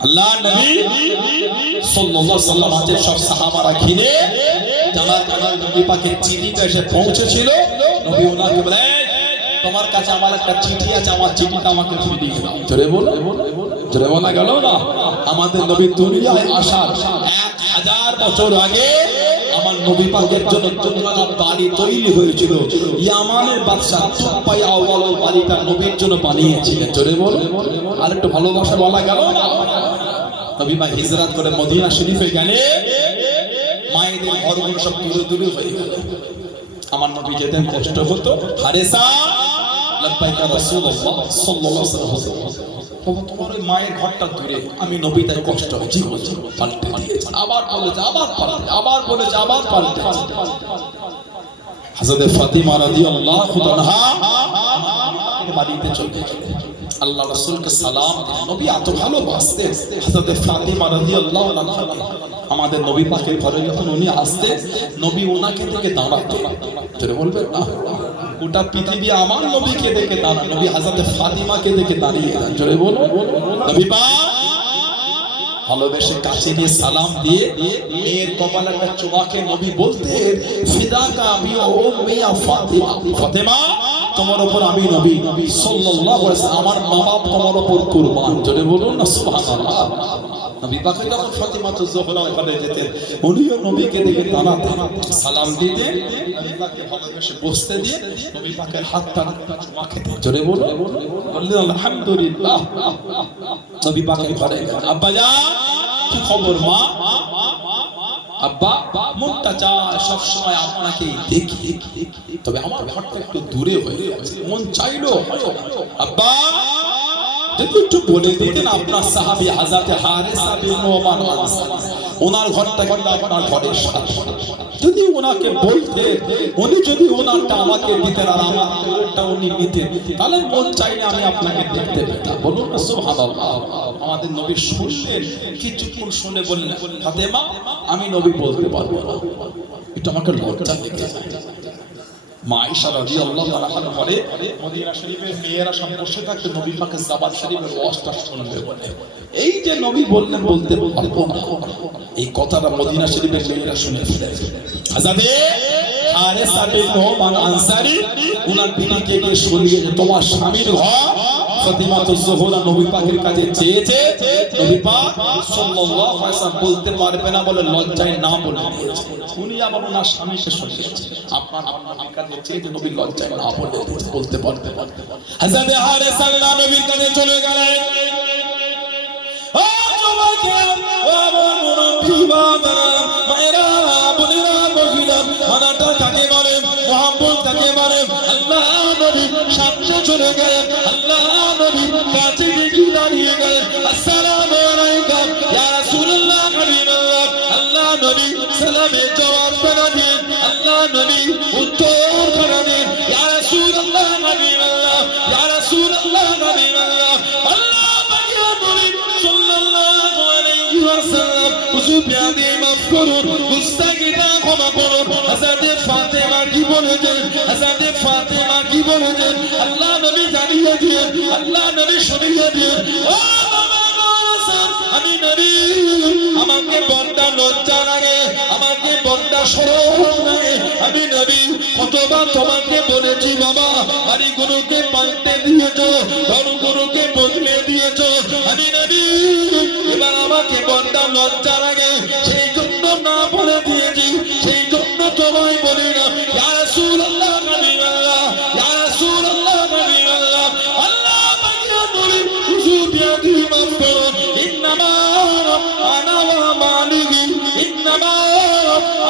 আল্লাহ নবী সাল্লাল্লাহু আলাইহি ওয়াসাল্লাম আজ সব সাহাবারা ঘিরে জানার জানার নবী পাকের চিঠিটা এসে পৌঁছেছিল। নবী ওনাকে বলে তোমার কাছে আমার একটা চিঠি আছে, আমার চিঠিটা আমাকে ফিরিয়ে দাও। জোরে বলো, জোরে বলা গেল না। আমাদের নবী দুনিয়ায় আসার 1000 বছর আগে আমার নবী পাকের জন্য একটা বাড়ি তৈরি হয়েছিল। ইয়ামানের বাদশা তুবাই আউয়াল বাড়িটা নবীর জন্য বানিয়েছিলেন। জোরে বলো, আর একটু ভালোবাসা বলা গেল না। নবী মা হিজরত করে মদিনা শরীফে গেলে মায়েদের ঘরগুলো সব দূরে দূরে হয়ে গেল। আমার নবী যেতেন কষ্ট হতো। হারেসা লাব্বাইকা রাসূলুল্লাহ সাল্লাল্লাহু আলাইহি ওয়াসাল্লাম, তোমার ওই মায়ের ঘরটা দূরে, আমি নবী তাই কষ্ট হচ্ছে পাল্টে দিয়েছে, আবার বলেছে আবার পাল্টে, আবার বলেছে আবার পাল্টে। হযরত ফাতিমা রাদিয়াল্লাহু তাআলা বাড়িতে চলে গেলেন, আল্লাহ রাসূলকে সালাম দিলেন। নবী এত ভালোবাসতেন হযরত ফাতিমা রাদিয়াল্লাহু আনহা। আমাদের নবী পাকের ঘরে যখন উনি আসতেন, নবী ওনাকে দেখে দাঁড়াতো। জোরে বলবেন না? গোটা পৃথিবী আমার নবীকে দেখে দাঁড়ায়, নবী হযরত ফাতিমাকে দেখে দাঁড়িয়ে যান। জোরে বলুন নবী পাক ভালোবেসে কাছে নিয়ে সালাম দিয়ে মেয়ের কপালে একটা চুমাকে নবী বলতেন, ফিদাকা আবি ও উম্মিয়া ফাতিমা, ফাতিমা তোমার উপর আমি নবী সাল্লাল্লাহু আলাইহি ওয়াসাল্লাম, আমার মা বাপ তোমার উপর কুরবান। জোরে বলুন না সুবহানাল্লাহ। নবী পাক যখন ফাতিমা তো জোহরা ওখানে যেতেন, উনিও নবীকে দেখে দাঁড়াতেন, সালাম দিতেন, নবী পাককে ভালোবেসে বসতে দিয়ে নবী পাকের হাতটা চুমা খেতেন। জোরে বলুন, বললেন আলহামদুলিল্লাহ। নবী পাকের ঘরে গেলেন, আব্বা জান কি খবর মা? আব্বা মনটা চায় সবসময় আপনাকে দেখি, তবে আমার ঘরটা একটু দূরে হয়ে গেছে, মন চাইলো আব্বা যদি একটু বলে দিতেন আপনার সাহাবী হযরত হারিসা বিন নোমান আনসারী, ওনার ঘরটা কিন্তু আপনার ঘরের সাথে, যদি ওনাকে বলতে, উনি যদি ওনারটা আমাকে দিতেন আর আমার ঘরটা উনি নিতেন, তাহলে মন চাইলে আমি আপনাকে দেখতে পেতাম। বলুন না সুবহানাল্লাহ। আমাদের নবী শুনলেন, কিছুক্ষণ শুনে বললেন, ফাতেমা আমি নবী বলতে পারবো না, এটা আমাকে লজ্জা লেগে যায়। মা আয়েশা রাদিয়াল্লাহু আনহার ঘরে মদিনা শরীফের মেয়েরা সব বসে থাকতে নবী পাকের জাবান শরীফের ওয়াজটা শুনবে বলে, এই যে নবী বললেন বলতে পারবো না, এই কথাটা মদিনা শরীফের মেয়েরা শুনে ফেলেছে। হযরত হারিসা বিন নোমান আনসারী উনার বিবিকে গিয়ে শুনিয়ে, তোমার স্বামীর ঘর ফাতিমা তো জোহরা নবী পাকের কাছে চেয়েছে, নবী পাক সাল্লাল্লাহু আলাইহি ওয়াসাল্লাম বলতে পারবে না বলে লজ্জায় না বলে দিয়েছে। উনি আবার ওনার স্বামীকে শুনিয়েছে, আপনার নবীর কাছে চেয়েছে, নবী লজ্জায় না বলে বলতে পারবে। হযরত হারিসা নবীর কাছে চলে গেলেন, ও যুবকেরা, ও আমার মুরব্বি বাবারা, মায়েরা, বোনেরা, মহিলা, মানাটা কাকে বলে, মুহাব্বত কাকে বলে। আল্লাহ নবী সামনে চলে গেলেন, আল্লাহ নবী কাছে গিয়ে দাঁড়িয়ে গেলেন, আসসালামু আলাইকুম ইয়া রাসূলুল্লাহ হাবিবাল্লাহ। আল্লাহ নবী সালামের জবাব করে দিন, আল্লাহ নবী উত্তর করে দিন, ইয়া রাসূলুল্লাহ হাবিবাল্লাহ, ইয়া রাসূলুল্লাহ হাবিবাল্লাহ। আল্লাহ পাকের নবী সাল্লাল্লাহু আলাইহি ওয়াসাল্লাম হুজুর বিয়াদি মাফ করুন, গুস্তাখিটা ক্ষমা করুন। হযরত ফাতেমা কি বলেছেন, হযরত ফাতেমা কি বলেছেন, আল্লাহ নবী জানিয়ে দিয়েন, আল্লাহ নবী শুনিয়ে দিয়েন, ও আমি নবী, আমাকে বড়টা লজ্জা লাগে, আমাকে বড়টা শরম লাগে। আমি নবী কতবার তোমাকে বলেছি বাবা, আরে গুরুকে পাল্টে দিয়েছো, ধর্মগুরুকে বদলে দিয়েছো। আমি নবী এবার আমাকে বড়টা লজ্জা লাগে, সেই জন্য না বলে দিয়েছি, সেই জন্য তোমায় বলি না। ইয়া রাসূলুল্লাহ হাবিবাল্লাহ, ইয়া রাসূলুল্লাহ হাবিবাল্লাহ। আল্লাহ পাকের নবী হুজুর বিয়াদি মাফ করুন, ইন্নামা আনা ওয়া মালিকি, ইন্নামা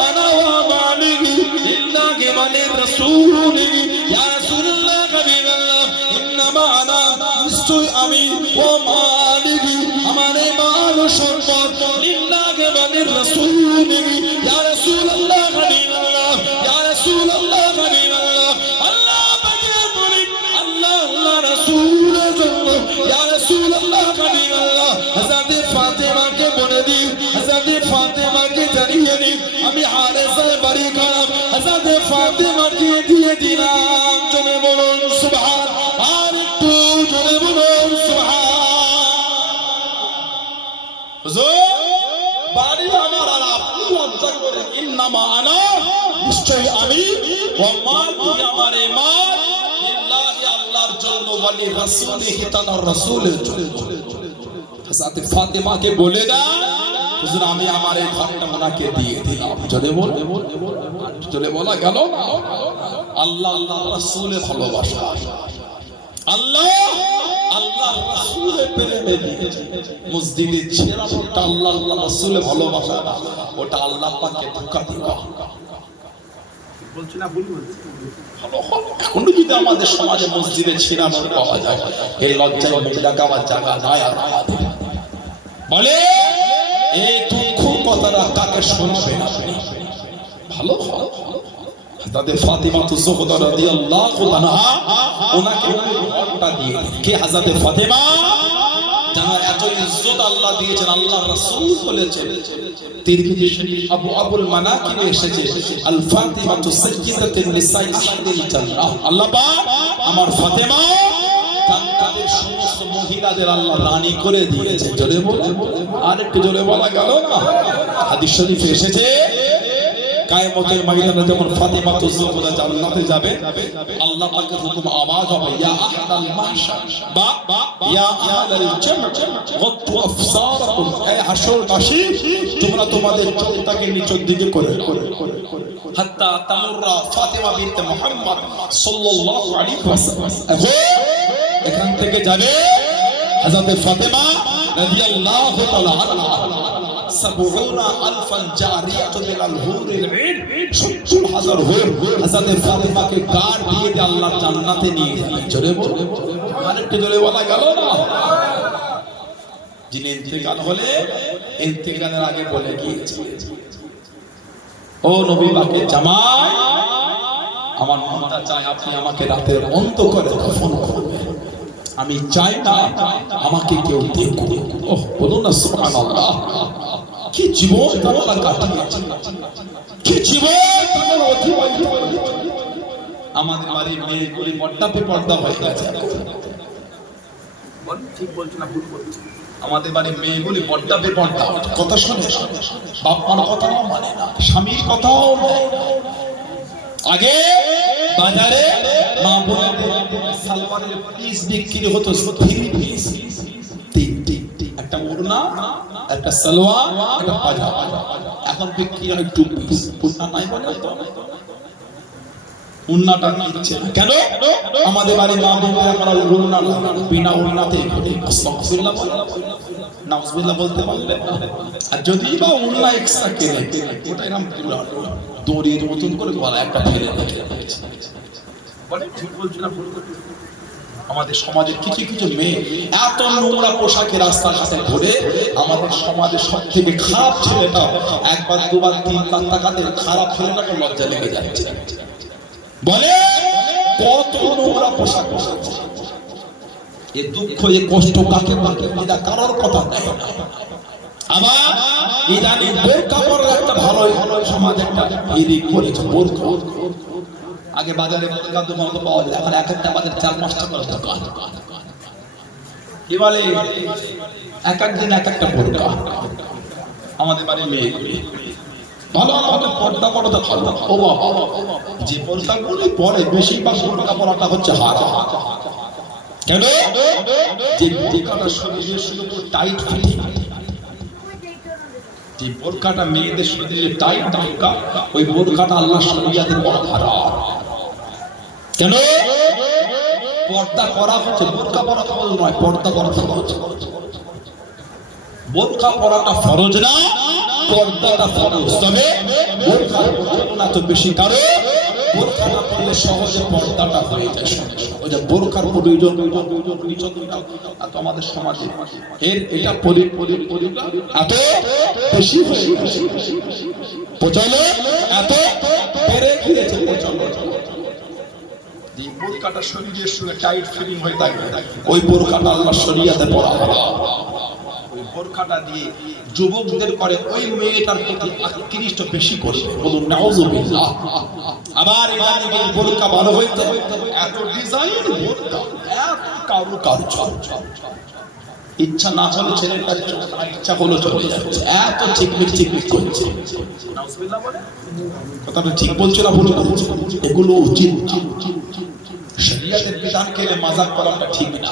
আনা ওয়া মালিকি লিল্লাহি ওয়া লিরাসূলি। ইয়া রাসূলুল্লাহ হাবিবাল্লাহ, ইন্নামা আনা, নিশ্চয় আমি, ও মালিকি, আমার এই মাল ও সম্পদ, লিল্লাহি ওয়া লিরাসূলি। ইয়া রাসূলুল্লাহ হাবিবাল্লাহ, ইয়া রাসূলুল্লাহ হাবিবাল্লাহ। আল্লাহ পাকের নবী, আল্লাহ আল্লাহ রাসূলের জন্য, ইয়া রাসূলুল্লাহ হাবিবাল্লাহ। হযরত ফাতেমাকে বলে দিন, হযরত ফাতেমাকে জানিয়ে দিন, আমি হারিসার বাড়ি খারাপ, হযরত ফাতেমাকে দিয়ে দিলাম। জোরে বলুন সুবহান, আর একটু জোরে বলুন সুবহান। হুজুর বাড়ি আমার আর আপনি লজ্জা করেন, ইন্নামা আনা, নিশ্চয়ই আমি, ওয়া মালি, আমার এই মাল, লিল্লাহি, আল্লাহর জন্য, ওয়া লিরাসূলিহি, তাআলার রাসূলের জন্য। হযরত ফাতেমাকে বলে দাও, হুজুর আমি আমার এই ঘরটা ওনাকে দিয়ে দিলাম। জোরে বলে, জোরে বলা গেল না? আল্লাহ আল্লাহ রাসূলের ভালোবাসা, আল্লাহ আল্লাহ রাসূলের প্রেমে দিয়েছে। মসজিদে ছেড়া ওটা আল্লাহ আল্লাহ রাসূলের ভালোবাসা, ওটা আল্লাহ পাককে ধোঁকা দেওয়া। বলছি না ভুল বলছি? এখন যদি আমাদের সমাজে মসজিদে ছিড়ানো পাওয়া যায়, এই লজ্জায় মহিলা গাওয়ার জায়গা নাই আর আমাদের। বলে এই দুঃখ কথাটা কাকে শোনাবেন আপনি? ভালো ভালো হযরত ফাতিমা জোহরা রাদিয়াল্লাহু আনহা ওনাকে ঘরটা দিয়ে, কে হযরত ফাতিমা যারা এত ইজ্জত আল্লাহ দিয়েছেন, আল্লাহ রাসূল বলেছেন, তিরমিজি শরীফ আবুল মানাকিবে এসেছে, আল ফাতিমাতু সাইয়্যিদাতুন নিসাই আহলিল জান্নাহ। আল্লাহ পাক আমার ফাতেমা জান্নাতের সমস্ত মহিলাদের আল্লাহ রানী করে দিয়েছে। জোরে বলো, আর একটু জোরে বলা গেল না? হাদিস শরীফে এসেছে, কিয়ামতের ময়দানে যখন ফাতেমা তুজোহরা জান্নাতে যাবে, আল্লাহ পাকের হুকুম আওয়াজ হবে, ইয়া আহলাল মাহশার বা ইয়া আহলাল জান্নাত ওয়াক্তু আফসারাকুম, এই হাসরবাসী তোমরা তোমাদের চোখটাকে নিচের দিকে করে হাত্তা তামুররা ফাতেমা বিনত মুহাম্মদ সাল্লাল্লাহু আলাইহি ওয়াসাল্লাম। এখান থেকে যাবে হযরত ফাতেমা রাদিয়াল্লাহু তাআলা আনহা, ৭০,০০০ জারিয়াতু মিনাল হুরিল আইন, ৭০,০০০ হুর হযরত ফাতেমাকে গার্ড দিয়ে আল্লাহ জান্নাতে নিয়ে যাবেন। জোরে বলো, আরেকটু জোরে বলা গেল না? যিনি ইন্তেকাল হলে ইন্তেকালের আগে বলে গিয়েছে, ও নবী পাকের জামাই, আমার মনটা চায় আপনি আমাকে রাতের অন্ধকারে দাফন করবেন, আমি চাই না আমাকে কেউ দেখুক। ওহ, বলুন না সুবহানাল্লাহ। কি জীবন আমরা কাটিয়েছি, কি জীবন আমরা অতিবাহিত করেছি। আমাদের বাড়ির মেয়েগুলি পর্দা পর্দা হয়ে গেছে। ঠিক বলছি না ভুল বলছি? আমাদের বাড়ির মেয়েগুলি পর্দা পর্দা, কথা শুনে বাপ মার কথাও মানে না, স্বামীর কথাও নেয় না। আগে বাজারে মা বোনেদের সালোয়ারের পিস বিক্রি হতো 3 পিস, একটা ওড়না, একটা সালোয়ার, একটা পাজামা। এখন বিক্রি হয় 2 পিস। ওড়না নাই বলে তো ওড়নাটা কিনছে না কেন? আমাদের বাড়ির মা বোনেরা এখন ওড়না বিনা ওড়নাতে আস্তাগফিরুল্লাহ বলে, নাউজুবিল্লাহ বলতে পারলে। আর যদি বা ওড়না এক্সট্রা কেনে, ওটা এরকম দড়ির মতন করে গলা একটা ফেলে রেখে দিয়েছে। বলে ঠিক বলছি না ভুল করছি? আমাদের সমাজের কিছু কিছু মেয়ে এত নোংরা পোশাকে রাস্তার সাথে ঘুরে, আমাদের সমাজের সব থেকে খারাপ ছেলেটা একবার দুবার তিনবার তাকাতে খারাপ ছেলেটাকে লজ্জা লেগে যাচ্ছে। বলে কত নোংরা পোশাক পরেছে, এ দুঃখ এ কষ্ট কাকে কাকে এটা কারোর কথা নেই। আবার ইদানি বোরকা পরার একটা ভালো সমাজ একটা ইদি করেছে, বোরকা। আগে বাজারে বোরকা দোকান পাওয়া যায়, এখন এক একটা বাজারে ৪-৫টা করে দোকান। কি বলে, এক এক দিন এক একটা বোরকা। আমাদের বাড়ির মেয়েগুলি ভালো ভালো পর্দা পড়তে ভালো। ও বাবা, যে বোরকাগুলি পরে বেশিরভাগ বোরকা পরাটা হচ্ছে হারাম। কেন? যে বোরকাটা শরীরের শুধু টাইট ফিটিং, যে বোরকাটা মেয়েদের শরীরে টাইট বোরকা, ওই বোরকাটা আল্লাহর শরীয়তে বড় হারাম। কেন? পর্দা করা হচ্ছে, বোরকা পরা ফরজ নয়, পর্দা করা ফরজ। বোরকা পরাটা ফরজ না, পর্দাটা ফরজ। তবে বোরকার প্রয়োজন এত বেশি, কারণ বোরকাটা পরলে সহজে পর্দাটা হয়ে যায়। ওই যে বোরকার প্রয়োজন এত আমাদের সমাজে এর এটা এত বেশি হয়ে গেছে, প্রচলন এত বেড়ে গিয়েছে। যে বোরকাটা শরীরের সঙ্গে টাইট ফিটিং হয়ে থাকে, ওই বোরকাটা আল্লাহর শরীয়তে পড়া হয়। ওই বোরকাটা দিয়ে যুবকদের করে ওই মেয়েটার প্রতি আকৃষ্ট বেশি করবে, বলুন নাউজুবিল্লাহ। আবার ইদানিং বোরকা ভালো হইতে এত ডিজাইন বোরকা, এত কারুকার্য, ইচ্ছা না হলে ছেলেটার ইচ্ছা হলো চলে যাচ্ছে, এত চিকমিক চিকমিক করছে। নাউজুবিল্লাহ বলে কথাটা ঠিক বলছে না ভুল বলছে? এগুলো উচিত না। শরীয়তের বিধানকে মাজাক করাটা ঠিক না।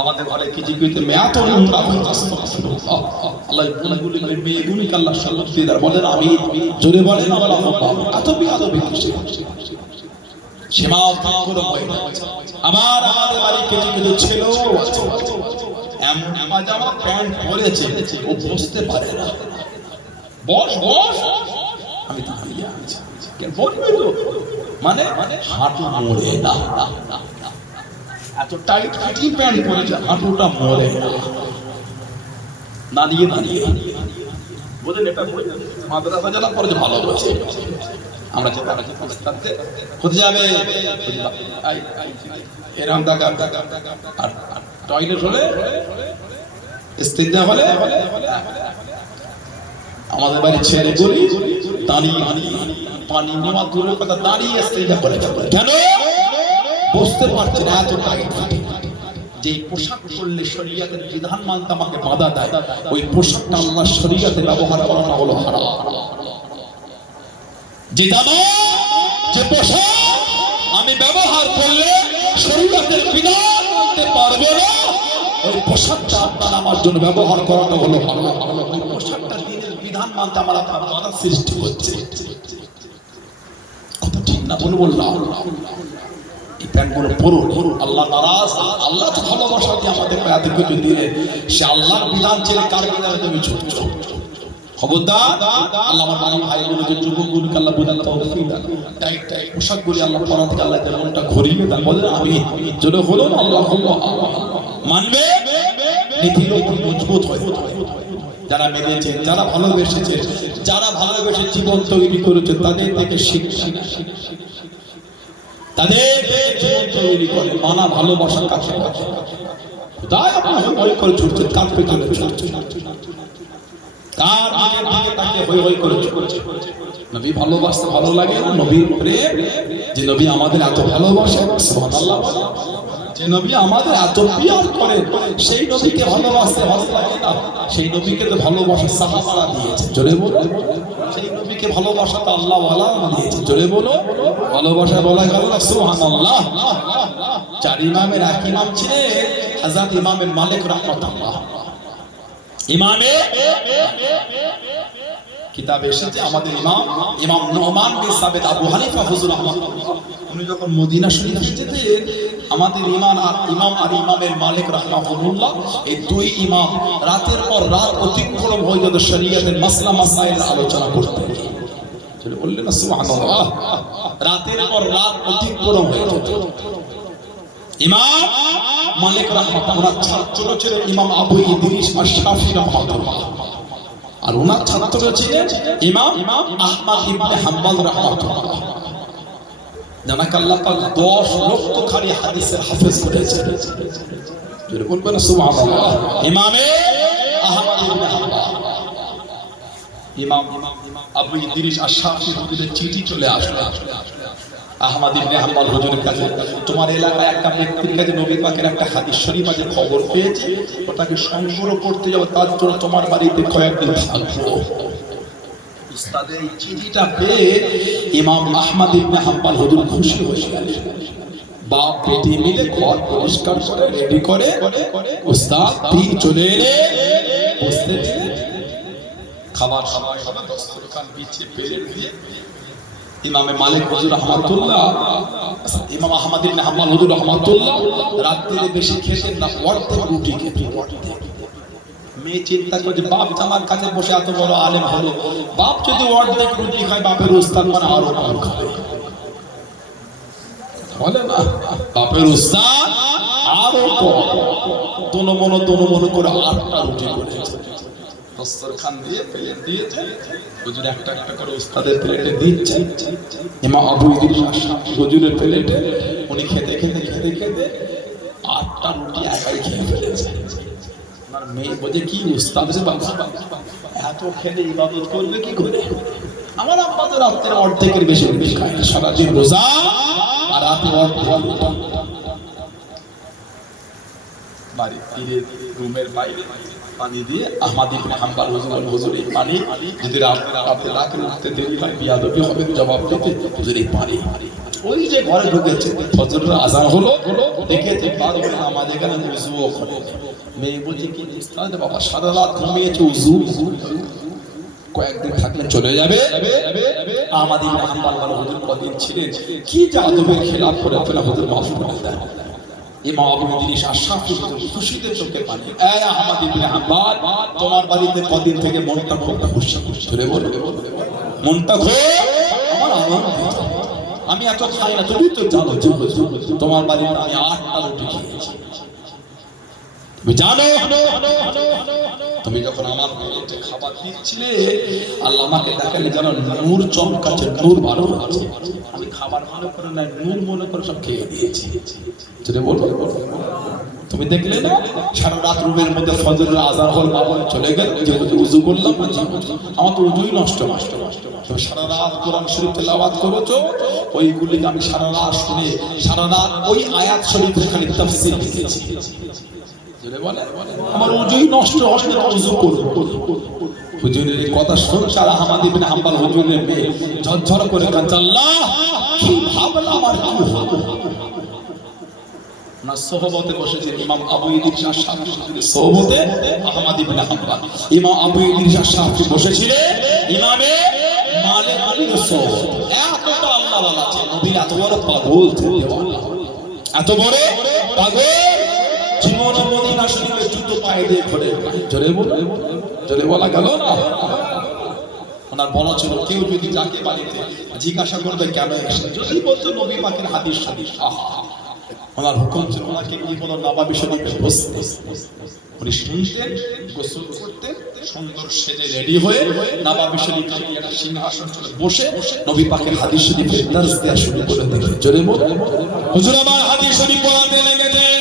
আমাদের ঘরে কিছু কিছু মেয়ে তো নোংরা হয়ে যাচ্ছে, আল্লাহ গুণগুলি মেয়েগুলিকে আল্লাহ সাল্লাত দিদার বলেন, আমি জোরে বলেন আল্লাহ এত বিয়াদবি করছে, সীমা অতিক্রম হয়ে যাচ্ছে। আবার আমাদের বাড়ি কিছু কিছু ছেলেও আছে এমন পাজামা প্যান্ট পরেছে, ও বসতে পারে না। বস বস, আমি তো হারিয়ে আছি, বলবি তো মানে হাঁটু মরে না, এত টাইট ফিটিং প্যান্ট পরেছে, হাঁটুটা মরে না। দাঁড়িয়ে দাঁড়িয়ে বলেন, এটা মাদ্রাসা যারা পড়েছে ভালো বলছে, আমরা যে হতে যাবে এরকম টাকা আর টয়লেট হলে ইস্তেঞ্জা হলে আমাদের বাড়ির ছেলেগুলি দাঁড়িয়ে পানি নেওয়া দূরের কথা দাঁড়িয়ে ইস্তেঞ্জা করে কেন বসতে পারছে না এত টাইট ফিটিং যে পোশাক পরলে শরীয়তের বিধান মানতে আমাকে বাধা দেয় ওই পোশাকটা আল্লাহ শরীয়তে ব্যবহার করাটা হলো হারাম যে জামা যে পোশাক আমি ব্যবহার করলে শরীয়তের বিধান মানতে পারবো না ওই পোশাকটা আপনার আমার জন্য ব্যবহার করাটা হলো হারাম ওই পোশাকটা দ্বীনের বিধান মানতে আমার আপনার বাধা সৃষ্টি হচ্ছে কত ঠিক না বললাম এই প্যান্টগুলো পরো আল্লাহ নারাজ আল্লাহ তো ভালোবাসা দিয়ে আমাদের এত কিছু দিলে সে আল্লাহর বিধান ছেড়ে কার বিধানে তুমি ছুটছো খবরদার আল্লাহ আমার বাড়ি ভাইগুলোকে যুবকগুলোকে আল্লাহ বোঝার তৌফিক দান টাইট টাইট পোশাকগুলি আল্লাহ পরান থেকে আল্লাহ তার মনটা ঘুরিয়ে দেন বলেন আমি জোরে হলো না আল্লাহ মানবে নীতির উপর মজবুত হয় যারা মেনেছে যারা ভালোবেসে জীবন তৈরি করেছে তাদের থেকে শিক্ষা তাদের তৈরি করে মানা ভালোবাসা কাছে তাই আপনি হই করে ছুটছেন কার পেছনে ছুটছেন কার দিকে তাকে হই করে ছুটছেন নবী ভালোবাসতে ভালো লাগে না নবীর প্রেম যে নবী আমাদের এত ভালোবাসেন সুবহানাল্লাহ যে নবী আমাদের এত প্রিয় করেন সেই নবীকে ভালোবাসতে ভালো লাগে না সেই নবীকে তো ভালোবাসা সাহাবারা দিয়েছে জোরে বলো সেই নবীকে ভালোবাসা তো আল্লাহ ওয়ালা দিয়েছে জোরে বলো ভালোবাসা বলা গেল না সুবহানাল্লাহ চার ইমামের এক ইমাম ছিলেন হযরত ইমামে মালিক রাহমাতুল্লাহ ইমামে কিতাবে এসেছে আমাদের ইমাম নুমান বিন সাবিত আবু হানিফা হুজুর রাহমাতুল্লাহ উনি যখন মদিনা শরীফে যেতেন আমাদের ইমামের মালিক রাহমাতুল্লাহ এই দুই ইমাম রাতের পর রাত অতিক্রম হয়ে যেত শরীয়তের মাসলা মাসাইল আলোচনা করতেন চলে বললেন না সুবহানাল্লাহ রাতের পর রাত অতিক্রম হয়ে যেত ইমাম মালিক রাহমাতুল্লাহ ছাত্র ছিলেন ইমাম আবু ইদ্রিস আশ-শাফি রাহমাতুল্লাহ আর ওনার ছাত্র ছিলেন ইমাম আহমদ ইবনে হাম্বল রাহমাতুল্লাহ জানাক আল্লাহ পাক 10 লক্ষ খালি হাদিসের হাফেজ করেছেন যদি বলবেন সুবহানাল্লাহ ইমামে আহমদ ইবনে হাম্বল ইমাম আবু ইদ্রিস আশ-শাফি হুজুরের চিঠি চলে আসলো আহমদ ইবনে হাম্বল হুজুরের কাছে তোমার এলাকায় একটা ব্যক্তির কাছে নবী পাকের একটা হাদিস শরীফ আছে খবর পেয়েছি ওটাকে সংগ্রহ করতে যাব তার জন্য তোমার বাড়িতে কয়েকদিন থাকবো উস্তাদের এই চিঠিটা পেয়ে ইমাম আহমদ ইবনে হাম্বল হুজুর খুশি হয়ে গেলেন বাপ বেটি মিলে ঘর পরিষ্কার করে রেডি করে উস্তাদ দিন চলে এলে বসতে দিলেন খাবার দস্তরখান বিছিয়ে পেরে দিয়ে ইমামে মালিক হুজুর রাহমাতুল্লাহ ইমাম আহমদ ইবনে হাম্বল হুজুর রাহমাতুল্লাহ রাতে বেশি খেতেন না অর্ধেক রুটি খেতেন মেয়ে চিন্তা করে যে বাপ জামার কাছে বসে এত বড় আলেম হলো বাপ যদি অর্ধেক রুটি খায় বাপের উস্তাদ মানে আরো কম খাবে বলে না বাপের উস্তাদ আরো কম দোনো মনো করে 8টা রুটি করেছে দস্তরখান দিয়ে প্লেট দিয়েছে হুজুর একটা একটা করে উস্তাদের প্লেটে দিচ্ছে ইমাম আবু ইদ্রিস আশ-শাফি হুজুরের প্লেটে উনি খেতে 8টা রুটি একাই খেয়ে ফেলেছে আমার মেয়ে বলে কি উস্তাদ যে বাবা এত খেলে ইবাদত করবে কি করে আমার আব্বা তো রাতের অর্ধেকের বেশি রুটি খায় সারাদিন রোজা আর রাতে অর্ধেক বাড়ি ফিরে রুমের বাইরে পানি দিয়ে আহমদ ইবনে হাম্বল হুজুর এই পানি যদি রাতে উঠতে দেরি হয় বিয়াদবি হবে জবাব দিতে হুজুর এই পানি ওই যে ঘরে ঢুকেছে ফজরের আযান হলো দেখেছে বাদ হলো নামাজ এখানে ওযুও করে মেয়ে বলছে কি উস্তাদ বাবা সারা রাত ঘুমিয়েছে ওযু কয়েকদিন থাকলে চলে যাবে আহমদ ইবনে হাম্বল হুজুর কদিন ছিলেন কি জাদবের খেলাফ করে ফেলা হুজুর মাফ করে দেন ইমাম আবু ইদ্রিস আশ-শাফি খুশিতে চোখে পানি এ আহমদ ইবনে হাম্বল তোমার বাড়িতে কদিন থেকে মনটা খুব খুশি ধরে বলো মনটা খুব আমার আনন্দিত আমি এত খাই না তুমি তো জানো তোমার বাড়িতে আমি 8টা রুটি খেয়েছি তুমি জানো তুমি যখন আমার পেটে খাবার দিচ্ছিলে আল্লাহ আমাকে দেখালে যেন নূর চমকাচ্ছে, নূর ভালো হচ্ছে। আমি খাবার ভালো করে না নূর মনে করে সব খেয়ে দিয়েছি। যদি বলো তুমি দেখলে না সারা রাত রুমের মধ্যে ফজরের আজান হল বাবা চলে গেল, যে উযু করলাম আমার তো উযুই নষ্ট। তুমি সারা রাত কোরআন শরীফ তেলাওয়াত করেছো, ওইগুলি আমি সারা রাত শুনে সারা রাত ওই আয়াত শরীফের খালি তাফসীর লিখেছি। আমার উযুই নষ্ট হবে না, উযু করব। হুজুরের এই কথা শুনছে আর আহমদ ইবনে হাম্বল হুজুরের মেয়ে ঝরঝর করে কাঁদছে, আল্লাহ কি ভাবলাম আর কি হলো। না সোহবতে বসেছেন ইমাম আবু ইদ্রিস আশ-শাফি হুজুরের সোহবতে আহমদ ইবনে হাম্বল। ইমাম আবু ইদ্রিস আশ-শাফি বসেছিলেন ইমামে মালিক আলীর সোহবত। এতটা আল্লাহ ওয়ালা ছিলেন, নবী এত বড় পাগল ছিলেন, এত বড় পাগল। জীবন মদিনা শরীফে জুতো পায়ে দিয়ে ঘোরে। জোরে বলা গেল না। ওনার বলা ছিল কেউ যদি যাকে বাড়িতে জিজ্ঞাসা করবে কেন এসেছে, যদি বলতো নবী পাকের হাদিস শরীফ, ওনার হুকুম ছিল ওনাকে কি বলো নবাবী শরীফে বসতে। উনি শুনতেন, গোসল করতেন, সুন্দর সেজে রেডি হয়ে নবাবী শরীফে একটা সিংহাসন চলে বসে নবী পাকের হাদিস শরীফের দর্শ দেওয়া শুরু করে দিলেন। জোরে বলো হুজুর আমার হাদিস শরীফ পড়াতে লেগেছেন।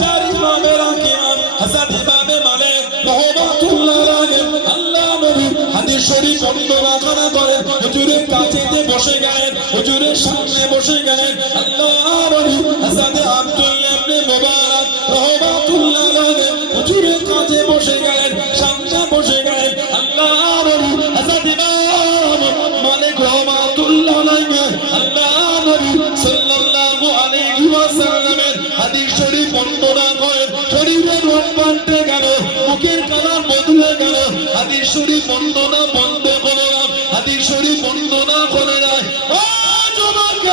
চার ইমামের ইমাম হযরত ইমাম মালিক রাহমাতুল্লাহ আলাইহি আল্লাহ নবী হাদিস শরীফ বর্ণনা করেন। হুজুরের কাছে বসে গেলেন, হুজুরের সামনে বসে গেলেন আল্লাহ নবী হযরত আব্দুল্লাহ ইবনে মুবারক রাহমাতুল্লাহ আলাইহি হুজুরের কাছে বসে গেলেন, সামনে বসে গেলেন আল্লাহ নবী হযরত ইমাম মালিক রাহমাতুল্লাহ আলাইহি আল্লাহ নবী সাল্লাল্লাহু আলাইহি ওয়াসাল্লামের হাদিস শরীফ বর্ণনা করেন। শরীরের রং পাল্টে গেল, মুখের কালার বদলে গেল। হাদিস শরীফ বর্ণনা বন্ধ করলাম, হাদিস শরীফ বর্ণনা করে যায়। ও যুবক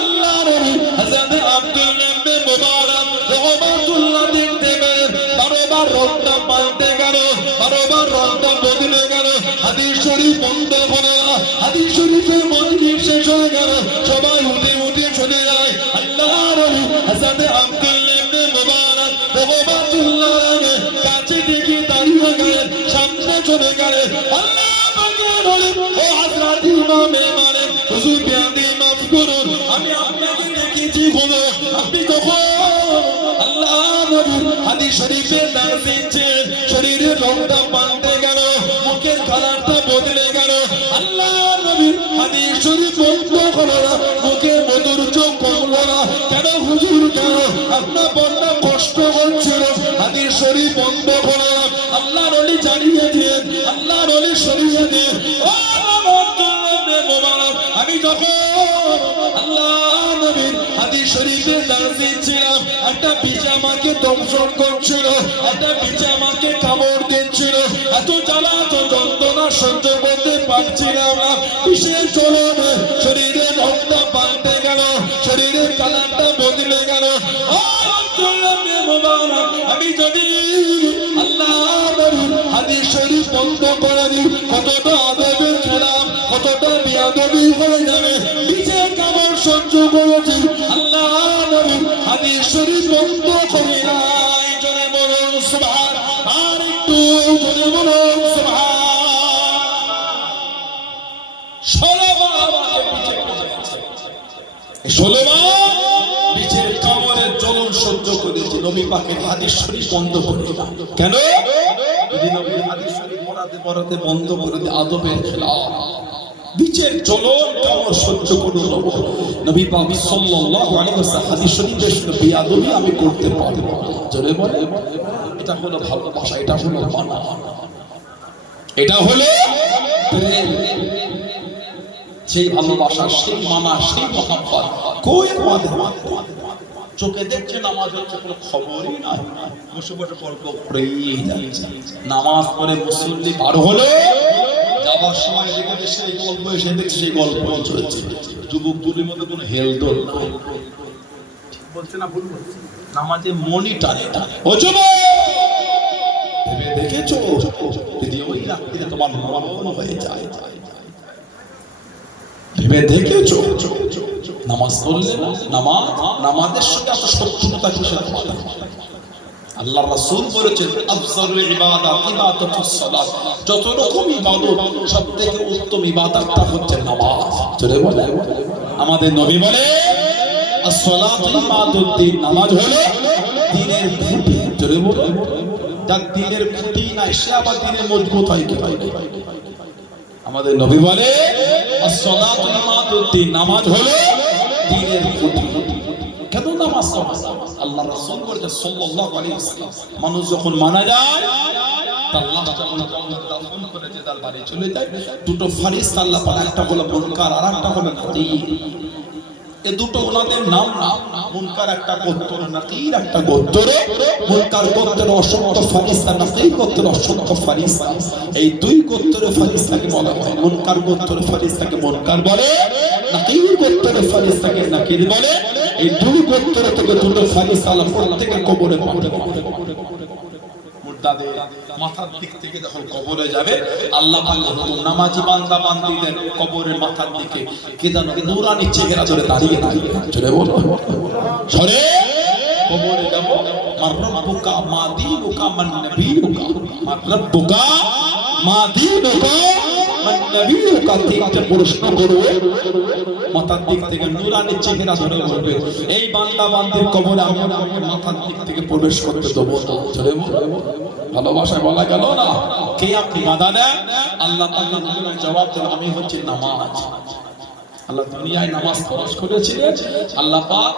আল্লাহ নবী হযরত আব্দুল্লাহ ইবনে মুবারক রাহমাতুল্লাহ দেখতে গেলেন, বারবার রংটা পাল্টে গেল, বারবার রংটা বদলে গেল। হাদিস শরীফ বন্ধ করলাম, হাদিস শরীফের মজলিস শেষ হয়ে গেল, সবাই উঠে উঠে চলে যায়। আল্লাহ নবী হযরত আব্দুল্লাহ ইবনে মুবারক রাহমাতুল্লাহ আলাইহি কাছে থেকে দাঁড়িয়ে গেলেন, সামনে চলে গেলেন। আল্লাহ পাকের বলেন, ও হযরত ইমামে মালিক হুজুর বিয়াদি মাফ করুন, আমি আপনাকে দেখেছি বলো আপনি কখন আল্লাহ নবী হাদিস শরীফে দর্শ দিচ্ছেন, শরীরের রংটা পাল্টে গেল, মুখের কালারটা বদলে গেল। আল্লাহ নবী হাদিস শরীফ বন্ধ করো না, মুখে মধুর চোখ কমলো না কেন হুজুর, কেন আপনার বন্যা কষ্ট হচ্ছিল। হাদিস শরীফ বন্ধ করো না, আল্লাহ নবী জানিয়ে দিন, আল্লাহ নবী সরিয়ে দিন। ও আমি যখন আল্লাহ নবীর হাদিস শরীফে দর্শ দিচ্ছিলাম, একটা বিছে আমাকে দংশন করছিল, একটা বিছে আমাকে কামড় দিচ্ছিল, এত জ্বালা এত যন্ত্রণা সহ্য করতে পারছিলাম না। বিশেষ চলনে শরীরের রংটা পাল্টে গেল, শরীরের কালারটা বদলে গেল। আমি যদি আল্লাহ নবীর হাদিস শরীফ বন্ধ করে দিই, কতটা আদবে ছিলাম, কতটা বিয়াদবি হয়ে যাবে। বিছে কামড় সহ্য করেছি, আল্লাহ নবীর হাদিস শরীফ বন্ধ করি নাই। জোরে বলুন সুবহান, আর একটু জোরে বলুন সুবহান। 16 বার আমাকে বিছে করেছে, 16 বার বিছের কামড়ের জ্বলন সহ্য করেছি, নবী পাকের হাদিস শরীফ বন্ধ করে দিলাম। কেন? যদি নবীর হাদিস শরীফ পড়াতে বন্ধ করে দিয়ে আদবের খেলাফ, বিচের জ্বলন কামড় সহ্য করে নেব। নবী পাক সাল্লাল্লাহু আলাইহি ওয়াসাল্লাম হাদিস শরীফের বেয়াদবি আমি করতে পারব না। জোরে বলে, এটা হলো ভালোবাসা, এটা হলো মানা, এটা হলো প্রেম। সেই ভালোবাসা, সেই মানা, সেই মহব্বত কই আমাদের চোখে দেখছে নামাজ হচ্ছে কোনো খবরই নাই, বসে বসে গল্প করেই যাচ্ছে। নামাজ পড়ে মুসল্লি পার হলো, যাবার সময় দেখে সেই গল্প এসে দেখছে সেই গল্প চলছে। যুবক যুবতীর মধ্যে কোনো হেলদোল নাই, বলছে না ভুল বলছে, নামাজে মনই টানে টানে। ও যুবক ভেবে দেখেছো যদি ওই রাত্রিতে তোমার মরণ হয়ে যায়, ভেবে দেখেছো নামাজ পড়লে নামাজের সঙ্গে এত শত্রুতা কিসের? আল্লাহ রাসূল বলেছেন আফজালুল ইবাদাত ইবাদাতুস সালাত, যত রকম ইবাদত সবথেকে উত্তম ইবাদতটা হচ্ছে নামাজ। জোরে বলে আমাদের নবী বলে as-সালাতু ইমাদুদ্দিন, নামাজ হলো দ্বীনের খুঁটি। জোরে বলে যার দ্বীনের খুঁটি নাই সে আবার দ্বীনে মজবুত হয় কি হয়? আমাদের নবী বলে as-সালাতু ইমাদুদ্দিন, নামাজ হলো দ্বীনের খুঁটি। কেন নামাজ পড়া? আল্লাহ রাসূল বলেছেন সাল্লাল্লাহু আলাইহি ওয়াসাল্লাম, মানুষ যখন মারা যায় তার লাশ যখন দাফন করে যে তার বাড়ি চলে যায়, দুটো ফারিস্তা আল্লাহ পাক, একটা হলো মুনকার আর একটা হলো নাকির। এই দুটো ওনাদের নাম না, মুনকার একটা গোত্র, নাকির একটা গোত্র। মুনকার গোত্রের অসংখ্য ফারিস্তা, নাকির গোত্রের অসংখ্য ফারিস্তা। এই দুই গোত্রের ফারিস্তাকে বলা হয় মুনকার গোত্রের ফারিস্তাকে মুনকার বলে, নাকির গোত্রের ফারিস্তাকে নাকির বলে। এই দুই গোত্র থেকে দুটো ফারিস্তা আল্লাহ প্রত্যেকে কবরে পাঠাবে। মুর্দাদের মাথার দিক থেকে যখন কবরে যাবে, আল্লাহ পাক নামাজি বান্দা বান্দীদের কবরের মাথার দিকে কে যেন নূরানি চেহারা ধরে দাঁড়িয়ে চলে বলো সরে কবরে যাব। মার রাব্বুকা মা দীনুকা মান নবিয়ুকা, মার রাব্বুকা মা দীনুকা মান নবিয়ুকা, তিনটা প্রশ্ন করবে মাথার দিক থেকে নূরানি চেহারা ধরে বলবে এই বান্দা বান্দির কবরে আমি মাথার দিক থেকে প্রবেশ করতে দেবো না। চলে ভালোবাসায় বলা গেল না, কে আপনি বাধা দেন? আল্লাহ তাআলা জবাব দেন আমি হচ্ছে নামাজ। আল্লাহ দুনিয়ায় নামাজ ফরজ করেছিলেন, আল্লাহ পাক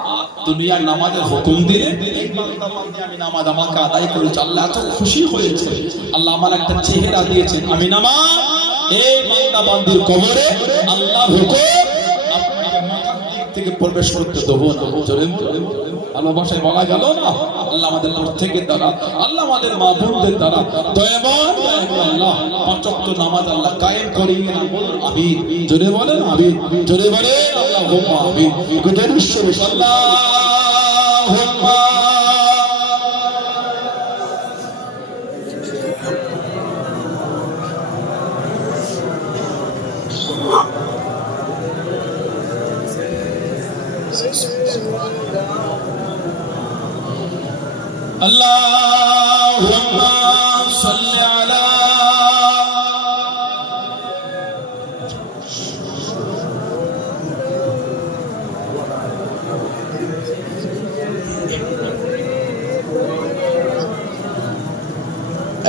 দুনিয়ায় নামাজের হুকুম দিলেন, এই বান্দা বান্দি আমি নামাজ আমাকে আদায় করেছি, আল্লাহ এত খুশি হয়েছে, আল্লাহ আমার একটা চেহারা দিয়েছেন আমি নামাজ। এই বান্দা বান্দির কবরে আল্লাহ হুকুম আপনাকে মাথার দিক থেকে প্রবেশ করতে দেবো না। জোরে ভালোবাসায় বলা গেল না। আল্লাহ আমাদের প্রত্যেকের দ্বারা, আল্লাহ আমাদের মা বোনদের দ্বারা দয়াবান আল্লাহ পাঁচ ওয়াক্ত নামাজ আল্লাহ কায়েম করিয়ে না বলুন আমিন। জোরে বলেন আমিন, জোরে বলেন আল্লাহুম্মা আমিন। গুজারিশ আল্লাহুম্মা Allahumma salli ala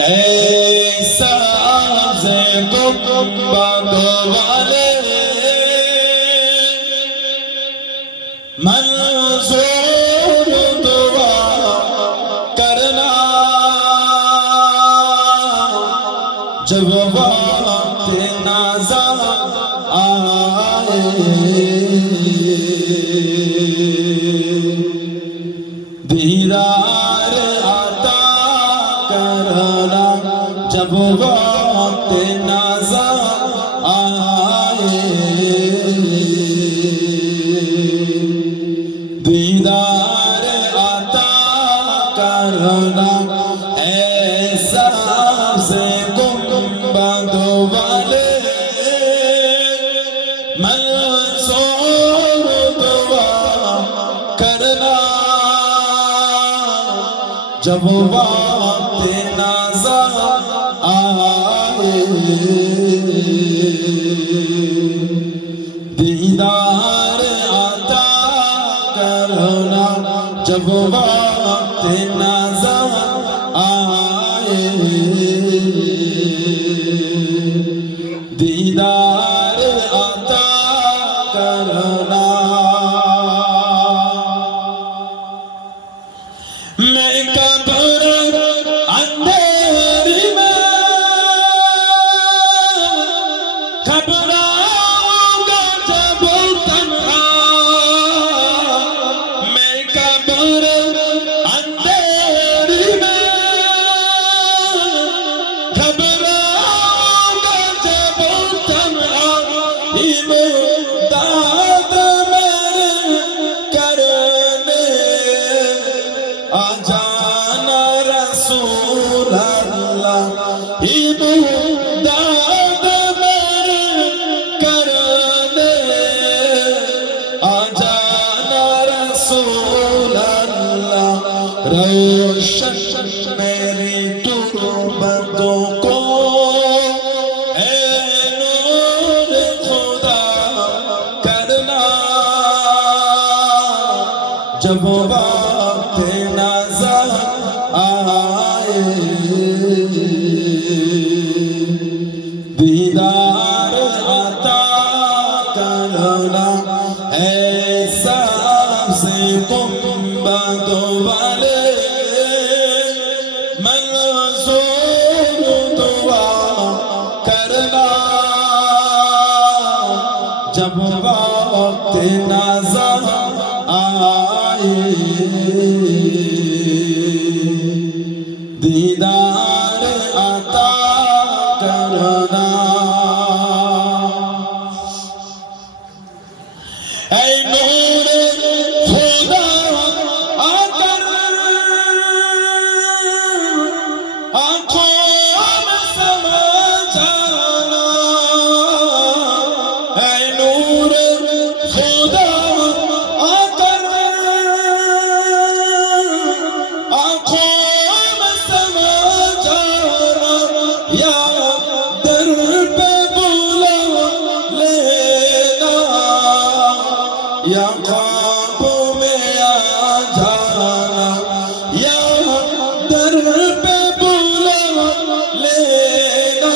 aisa se gumbado wale manzoor dua करना जब वक्त नाज़ा आए, दीदार आता करना जब वक्त नाज़ा आए, दीदार आता करना ऐसा से गुंबद वाले मंसूर दुआ करना जब वक्त नाज़ा आए, दीदार आता करना जब वक्त नाज़ा आए, दीदार आता करना। मैं कब्र अंधेरी में घबराऊंगा जब तन्हा, मैं कब्र अंधेरी में घबराऊंगा जब तन्हा, इमदाद मेरे करने आ जाना रसूल अल्लाह, इमदाद मेरे रोशन मेरी तुरबतों को ऐ नूर खुदा करना जब वक्त नजर आए दीदार अता करना ऐसा से गुंबद वाले मंसूर दुआ करना जब वक्त नजर आए दीदार अता करना ऐ नूर खुदा आकर आँखों में समा जाना ऐ नूर खुदा आकर आँखों में समा जाना या दर पे बुला लेना या ख्वाबों में आ जाना या दर पे बुला लेना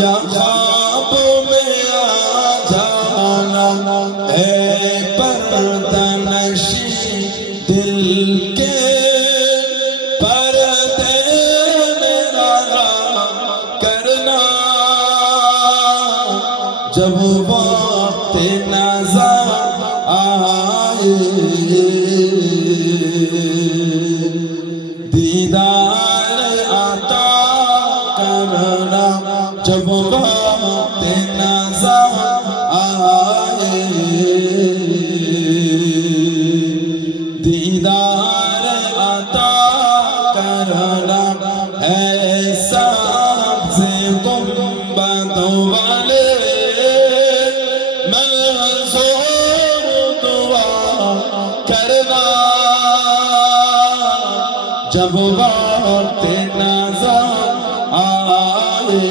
या ख्वाबों में आ जाना है पर्दनशी दिल के पर्दे मेरा करना जब वक्त नजर आए दीदार आता करना जब वक्त नजर आए दीदार आता करना ऐसा से गुंबद वाले मंसूर दुआ करना जब वक्त नजर आए